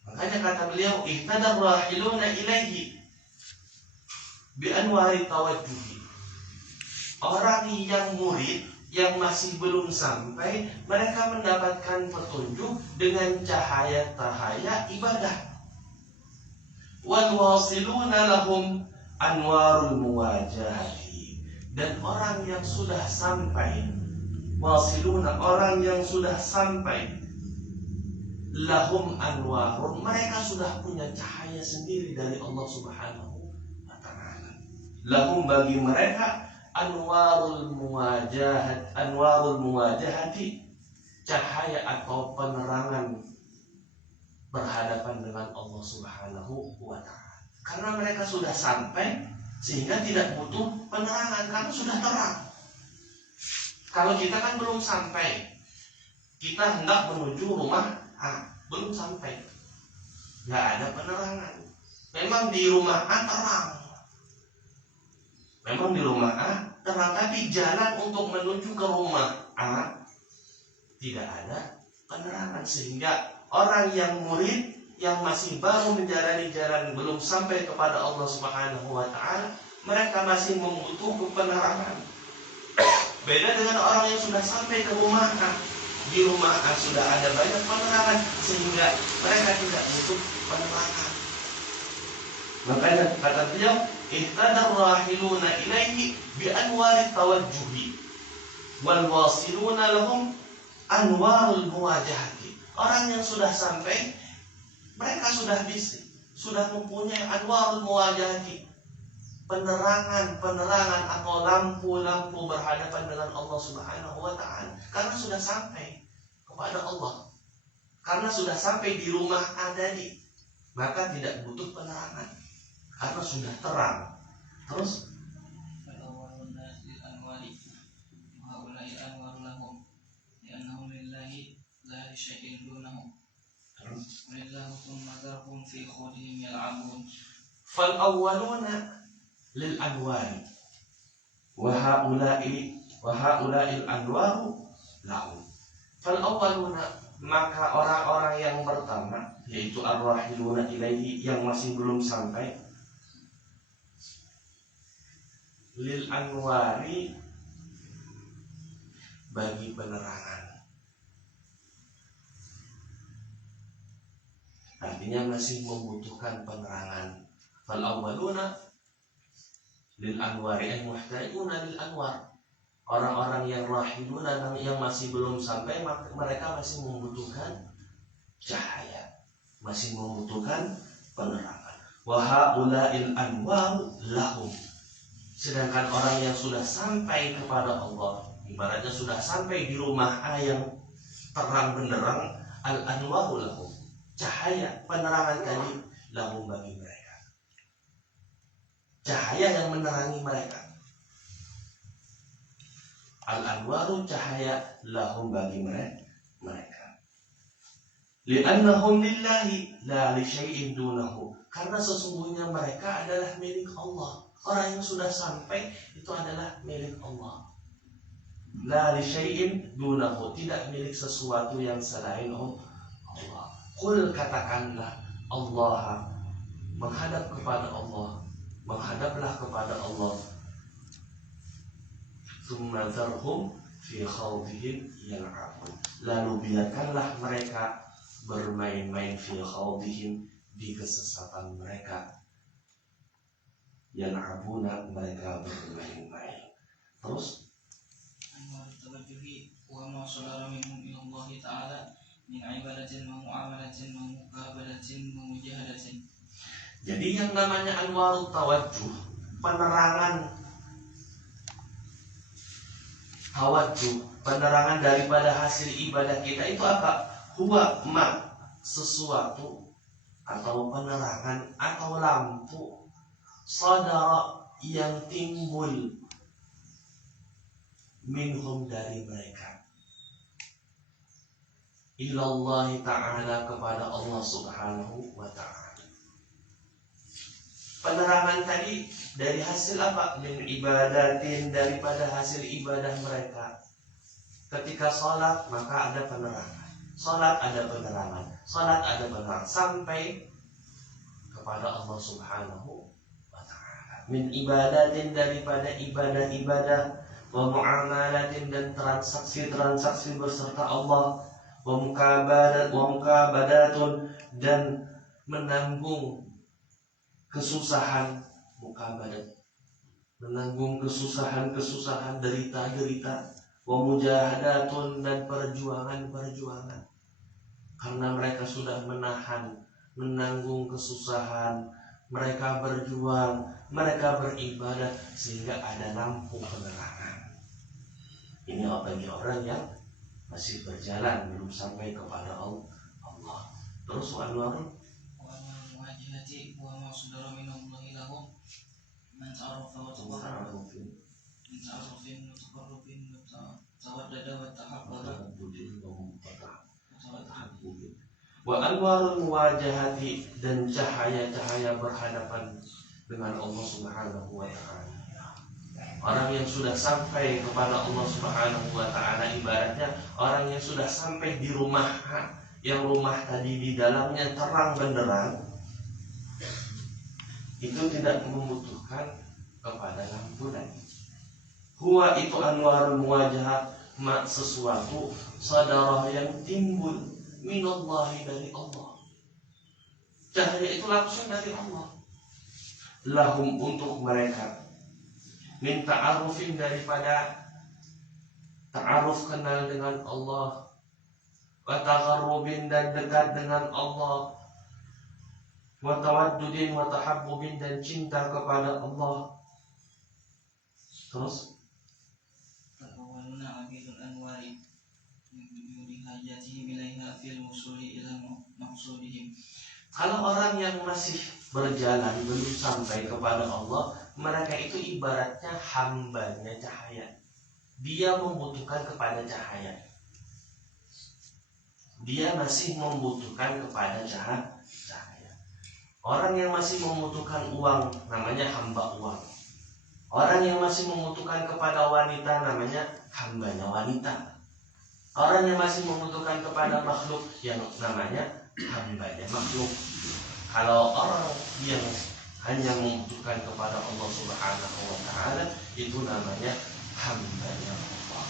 Makanya kata beliau, ihtada rahiluna ilaihi bi anwari tawajjuhi. Orang yang murid, yang masih belum sampai, mereka mendapatkan petunjuk dengan cahaya-cahaya ibadah. Wal wasiluna lahum anwarul muwajahati. Dan orang yang sudah sampai, wasiluna, orang yang sudah sampai, lahum anwarun, mereka sudah punya cahaya sendiri dari Allah Subhanahu wa ta'ala. Lahum, bagi mereka, anwarul muwajahati, cahaya atau penerangan berhadapan dengan Allah Subhanahu wa ta'ala. Karena mereka sudah sampai sehingga tidak butuh penerangan karena sudah terang. Kalau kita kan belum sampai, kita hendak menuju rumah A, belum sampai, nggak ada penerangan. Memang di rumah A terang, tapi jalan untuk menuju ke rumah A tidak ada penerangan. Sehingga orang yang murid, yang masih baru menjalani jalan, belum sampai kepada Allah Subhanahu wa ta'ala, mereka masih membutuhkan penerangan. Beda dengan orang yang sudah sampai ke rumah A. Di rumah A sudah ada banyak penerangan, sehingga mereka tidak butuh penerangan. Makanya kata beliau, ihtadar rahiluna ilaihi bi anwari tawajjuhi wal wasiluna lahum anwarul muwajahati. Orang yang sudah sampai, mereka sudah bisa, sudah mempunyai anwarul muwajahati, penerangan atau lampu-lampu berhadapan dengan Allah Subhanahu wa ta'ala. Karena sudah sampai kepada Allah, karena sudah sampai di rumah tadi, maka tidak butuh penerangan karena sudah terang. Terus fal awwaluna lil anwari wa haula'il anwaru lahum. Fal awwaluna, maka orang-orang yang pertama, yaitu ar-rahiluna ilaihi, yang masih belum sampai, lil anwari, bagi penerangan. Artinya masih membutuhkan penerangan. Fal awwaluna lil anwari, ay muhtajuna lil anwar. Orang-orang yang rahiluna, yang masih belum sampai, mereka masih membutuhkan cahaya, masih membutuhkan penerangan. Wa haula'il anwaru lahum. Sedangkan orang yang sudah sampai kepada Allah, ibaratnya sudah sampai di rumah A yang terang benderang, al anwaru lahum, cahaya penerangan tadi, lahum, bagi mereka, cahaya yang menerangi mereka. Al-anwaru, cahaya, lahum, bagi mereka. Li'annahum lillahi la li syai'in dunahu. Karena sesungguhnya mereka adalah milik Allah. Orang yang sudah sampai itu adalah milik Allah. La li syai'in dunahu, tidak milik sesuatu yang selain Allah. Qul, katakanlah, Allah, menghadap kepada Allah, menghadaplah kepada Allah. Tsumma dzarhum fi khawdihim yal'abun. Lalu biarkanlah mereka bermain-main fi khawdihim, di kesesatan mereka. Yal'abuna, mereka bermain-main. Terus anwar tawajjuhi wa ma sadara minhum ila Allah ta'ala min ibadatin wa mu'amalatin wa muqabalatin wa mujahadatin. Jadi yang namanya anwarut tawajjuh, penerangan daripada hasil ibadah kita itu apa? Huwa ma, sesuatu atau penerangan atau lampu, sadara, yang timbul, minhum, dari mereka, ilallahi ta'ala, kepada Allah Subhanahu wa ta'ala. Penerangan tadi dari hasil apa? Min ibadatin, daripada hasil ibadah mereka. Ketika sholat, maka ada penerangan. Sholat ada penerangan. Sholat ada penerangan. Sampai kepada Allah Subhanahu wa ta'ala. Min ibadatin, daripada ibadah-ibadah. Wa mu'amalatin, dan transaksi-transaksi beserta Allah. Wa mukabadatun, dan menanggung kesusahan, mukabadat, menanggung kesusahan, derita-derita. Wa mujahadatun, dan perjuangan. karena mereka sudah menanggung kesusahan, mereka berjuang, mereka beribadah sehingga ada lampu penerangan. Ini bagi orang yang masih berjalan belum sampai kepada Allah. Terus anwarul wajhati wa ma sudara minallahi lahum man ta'arafa wa tabarrufin mutaqarribin tawaddada wa tahabbara wa anwarul muwajahati, dan cahaya-cahaya berhadapan dengan Allah Subhanahu wa ta'ala. Orang yang sudah sampai kepada Allah Subhanahu wa ta'ala ibaratnya orang yang sudah sampai di rumah, yang rumah tadi di dalamnya terang benderang, itu tidak membutuhkan kepada lampu lagi. Huwa itu anwarul muwajahat, sesuatu sadarah yang timbul minallahi, dari Allah. Cahaya itu langsung dari Allah. Lahum, untuk mereka, min ta'arufin, daripada ta'aruf, kenal dengan Allah, wa tagharrubin, dan dekat dengan Allah, wa tawaddudin wa tahabbubin, dan cinta kepada Allah. Terus awaluna abidul anwari yudi hajatihim ilaiha fil musuli ila maqsudihim. Kalau orang yang masih berjalan belum sampai kepada Allah, mereka itu ibaratnya hambanya cahaya. Dia membutuhkan kepada cahaya. Dia masih membutuhkan kepada cahaya. Orang yang masih membutuhkan uang namanya hamba uang. Orang yang masih membutuhkan kepada wanita namanya hambanya wanita. Orang yang masih membutuhkan kepada makhluk yang namanya hambanya makhluk. Kalau orang yang hanya membutuhkan kepada Allah Subhanahu wa ta'ala, itu namanya hambanya Allah.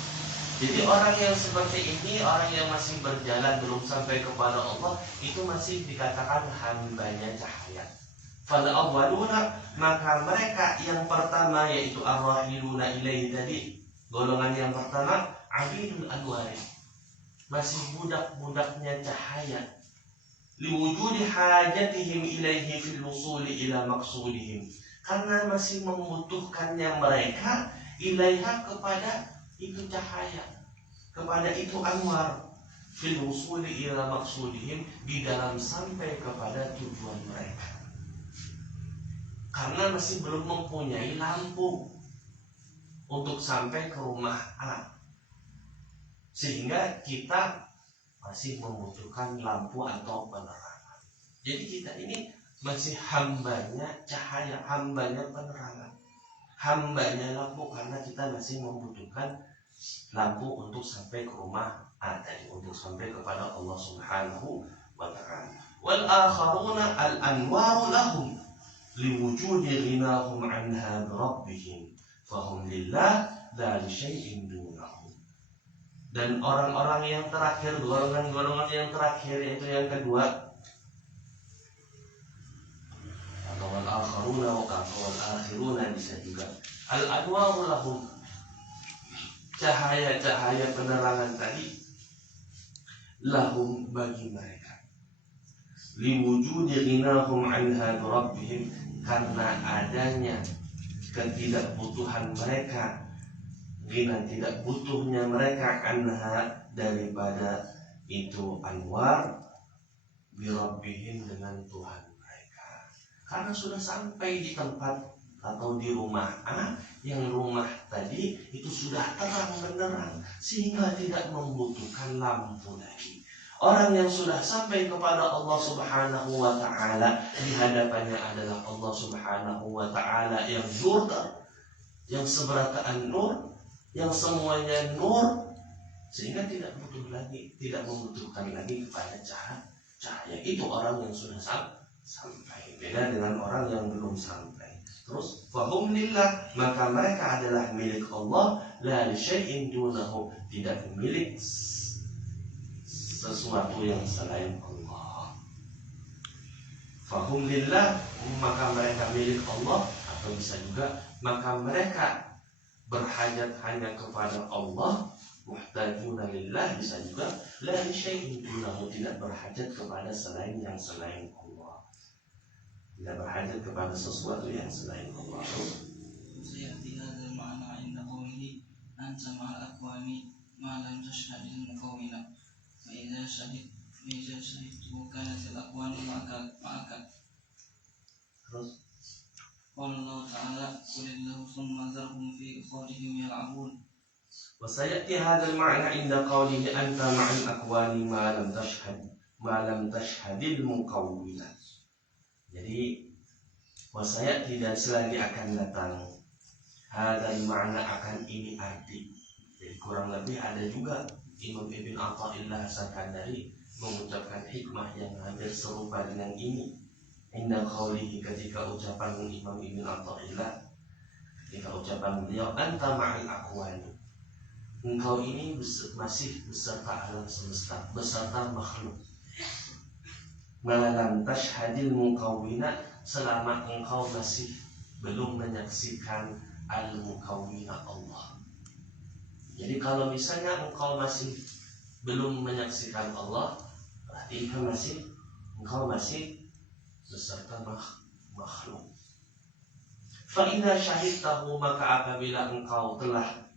Jadi orang yang seperti ini, orang yang masih berjalan belum sampai kepada Allah, itu masih dikatakan hambanya cahaya. Fal awwaluna, maka mereka yang pertama yaitu ar-rahiluna ilaihi tadi, golongan yang pertama abidul anwari, masih budak-budaknya cahaya. Liwujudi hajatihim ilaihi fil wusuli ila maqsudihim, karena masih membutuhkannya mereka ilaiha, kepada itu cahaya, kepada itu anwar, fil wusuli ila maqsudihim, di dalam sampai kepada tujuan mereka. Karena masih belum mempunyai lampu untuk sampai ke rumah A, sehingga kita masih membutuhkan lampu atau penerangan. Jadi kita ini masih hambanya cahaya, hambanya penerangan, hambanya lampu, karena kita masih membutuhkan lampu untuk sampai ke rumah A tadi, untuk sampai kepada Allah Subhanahu wa ta'ala. Wal akharuna al anwaru lahum liwujudi ghinahum anha birabbihim fahum lillah la li syai'in dunahu. Dan orang-orang yang terakhir, golongan-golongan yang terakhir, yaitu yang kedua, atau al-akharuna atau al-akhiruna bisa juga, al-anwaru lahum, cahaya-cahaya penerangan tadi, lahum, bagi mereka, liwujudi ghinahum anha birabbihim, karena adanya ketidakbutuhan mereka, ghina, tidak butuhnya mereka, anha, daripada itu anwar, birabbihim, dengan Tuhan mereka. Karena sudah sampai di tempat atau di rumah A, yang rumah tadi itu sudah terang benderang, sehingga tidak membutuhkan lampu lagi. Orang yang sudah sampai kepada Allah Subhanahu wa ta'ala, di hadapannya adalah Allah Subhanahu wa ta'ala yang nur, yang seberataan nur, yang semuanya nur, sehingga tidak membutuhkan lagi kepada cahaya. Itu orang yang sudah sampai. Beda dengan orang yang belum sampai. Terus fahum lillah, maka mereka adalah milik Allah, la li syai'in dunahu, tidak milik sesuatu yang selain Allah. Fahum lillah, maka mereka milik Allah, atau bisa juga maka mereka berhajat hanya kepada Allah, muhtajuna lillah bisa juga la li syai'in dunahu, tidak berhajat kepada selain Allah. Tidak berhajat kepada sesuatu yang selain Allah. Sayati hadzal ma'na 'inda qawlihi anta ma'al aqwami ma lam tashhadil muqawwina fa idza syahidtu kanat al aqwanu ma'aka. Terus qala Allah ta'ala qulillahu thumma dharhum fi khawdihim yal'abun. wa sayati hadzal ma'na 'inda qawlihi anta ma'al aqwami ma lam tashhadil muqawwina. Jadi wasayat tidak selagi akan datang hadzal makna akan ini arti. Jadi kurang lebih ada juga Imam Ibn Athaillah As-Sakandari mengucapkan hikmah yang hampir serupa dengan ini. Inda qawlihi, ketika ucapan Imam Ibn Athaillah, ketika ucapan beliau anta ma'al aqwani, engkau ini masih beserta alam semesta, beserta makhluk. Malam tashhadil muqawwina, selama engkau masih belum menyaksikan al-muqawwina Allah. Jadi kalau misalnya engkau masih belum menyaksikan Allah, berarti engkau masih beserta makhluk. Fa idza syahidtahu, maka apabila engkau telah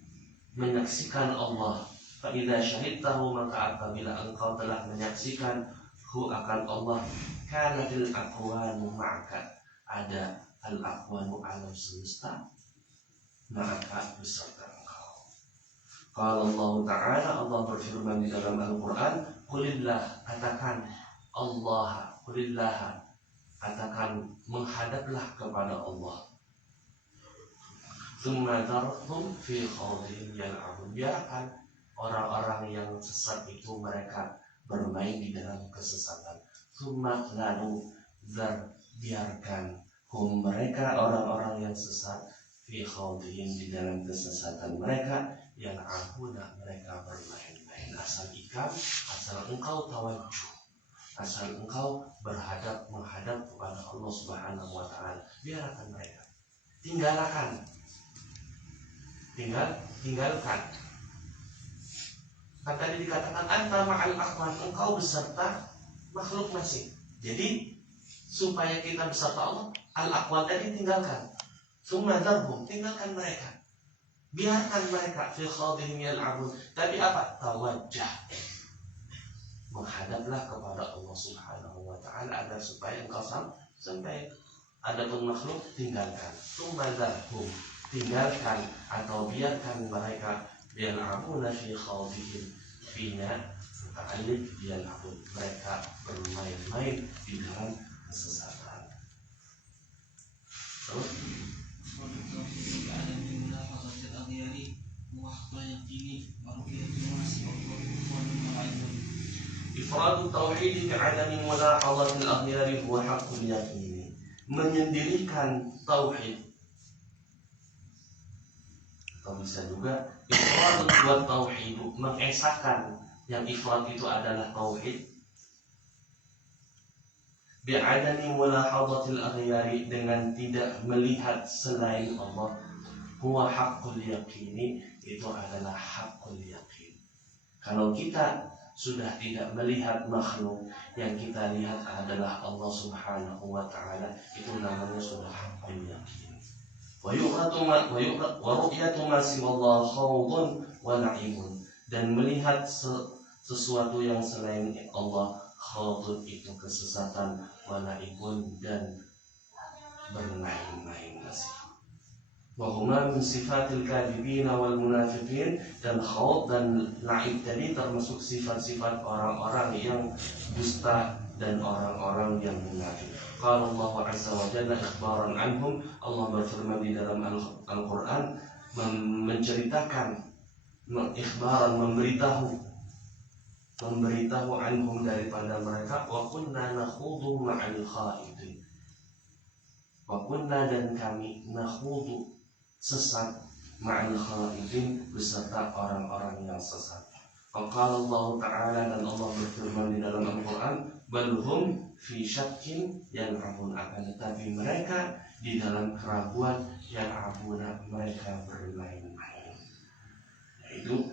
menyaksikan Allah, fa idza syahidtahu, maka apabila engkau telah menyaksikan akan Allah, kana fil aqwanu ma'aka, ada al aqwanu alam semesta ma'aka beserta engkau. Qala Allah Ta'ala, Allah berfirman di dalam Al-Quran, qulillah, katakan Allah, qulillah, katakan menghadaplah kepada Allah. Tsumma darhum fi khawdihim yal'abun, biarkan orang-orang yang sesat itu mereka bermain di dalam kesesatan. Tsumma lalu biarkan mereka orang-orang yang sesat fi khawdihim, di dalam kesesatan mereka, yang abuna, mereka bermain-main. Asal engkau tawajuh, asal engkau menghadap kepada Allah Subhanahu wa Ta'ala, biarkan mereka, tinggalkan. Kan tadi dikatakan anta ma'al aqwan, engkau beserta makhluk masing. Jadi supaya kita beserta Allah, al-aqwan tadi tinggalkan. Tsumma dharhum, tinggalkan mereka, biarkan mereka fi khawdihim yal'abun. Tapi apa? Tawajjah, menghadaplah kepada Allah Subhanahu wa Ta'ala, agar supaya engkau sampai. Adapun makhluk tinggalkan. Tsumma dharhum, tinggalkan atau biarkan mereka yal'abuna fi khawdihim, finya muta'alliq yal'abun, mereka bermain-main di dalam kesesatan. Terus ifradu tauhid bi'adami mulahadhatil aghyari huwa haqqul yaqin, menyendirikan tauhid, atau bisa juga ifrad buat tauhid, mengesahkan yang ifrad itu adalah tauhid, bi'adami mulahadhatil aghyari, dengan tidak melihat selain Allah, huwa haqqul yaqini, itu adalah haqqul yaqin. Kalau kita sudah tidak melihat makhluk, yang kita lihat adalah Allah Subhanahu wa Ta'ala, itu namanya sudah haqqul yaqin. Wa ru'yatu ma siwallahu khawdun wa na'imun, dan melihat sesuatu yang selain Allah, khawdun itu kesesatan, wa na'imun dan bermain-main masih. Wa huma min sifatil kadhibina wal munafiqin, dan khawd dan na'ib tadi termasuk sifat-sifat orang-orang yang dusta dan orang-orang yang munafik. Qala Allah azza wa jalla ikhbaran anhum, Allah berfirman di dalam Al-Quran menceritakan, ikhbaran, memberitahu anhum, daripada mereka, wa kunna nakhudu ma'al khaidin, wa kunna, dan kami, nakhudu, sesat, ma'al khaidin, beserta orang-orang yang sesat. Qala Allah Ta'ala, dan Allah berfirman di dalam Al-Quran, balhum fi syakkin yal'abun, akan tetapi mereka di dalam keraguan, yal'abuna, mereka bermain-main. Yaitu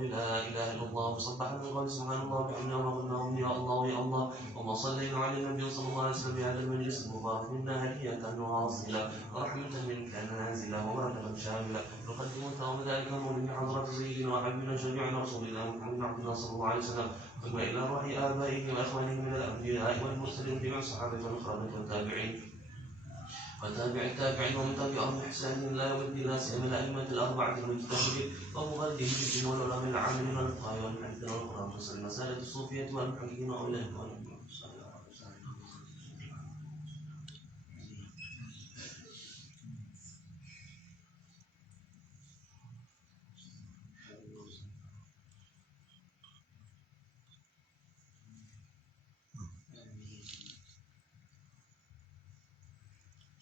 قول لا إله إلا الله وسبح من قول سبحان الله وبحمده وما يا الله يا الله. وما صلينا على النبي صلى الله عليه وسلم بهذا المجلس المبارك منا هدية واصلة ورحمة منك نازلة وبركة شاملة نقدم ثواب ذلك المولد بحضرة سيدنا وحبيبنا شفيعنا رسول الله محمد بن عبد الله صلى الله عليه وسلم ثم إلى روح آبائهم وإخوانهم من الأنبياء والمرسلين جميع الصحابة والخلفاء والتابعين وتابع التابعين ومن تبعهم بإحسان لا يود لا سيما الأئمة الأربعة المجتهدين ومغرده الدين والعلماء العاملين والفقهاء والمحدثين والقرآن المسألة الصوفية والمحدثين وأولئك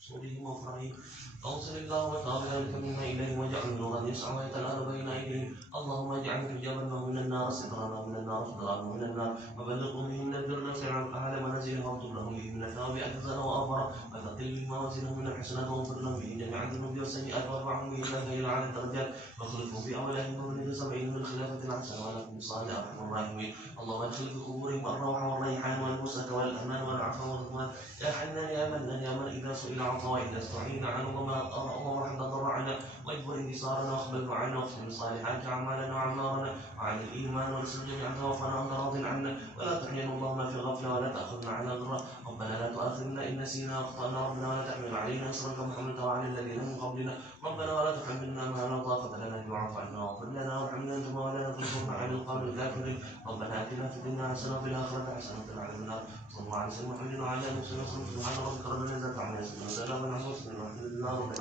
صورهم وفرحهم أوصل الله وتعالى بك مما إليه واجعل نورا يسعى ويتلألأ بين أيديهم اللهم اجعل حجابنا من النار سترنا من النار سترنا من النار وبلغهم به من الفردوس أعلى منازلهم واكتب لهم به من الثواب أحسن وأفضل وثقل به موازينهم من الحسنات واغفر لهم به جميع الذنوب والسيئات وارفعهم به إلى أعلى الدرجات واخلفهم في أولئك ومن سبعين من خلافة الحسن ولكم بصالح أرحم الراحمين اللهم ادخل في قبورهم الروح والريحان والبسة والأمان والعفو والرضوان يا حنان يا منان يا من إذا سئل عطا وإذا استعين عنه اللهم رحم ضرعنا واجبر انتصارنا واقبل معنا واختم صالحات أعمالنا وأعمارنا وعلى الإيمان ورسل جميعا توفنا أنت راض عنا ولا تحملنا اللهم في غفلة ولا تأخذنا على ضراء ربنا لا تؤاخذنا إن نسينا وأخطأنا ربنا ولا تحمل علينا إصرا كما حملته على الذين من قبلنا ربنا ولا تحملنا ما لا طاقة لنا به واعف عنا واغفر لنا وارحمنا أنت مولانا فانصرنا على القوم الكافرين ربنا آتنا في الدنيا حسنة وفي الآخرة حسنة وقنا عذاب النار صلى الله عليه وسلم محمد وعلى آله وصحبه وسلم سبحان ربك رب العزة عما يصفون وسلام على المرسلين والحمد لله رب العالمين.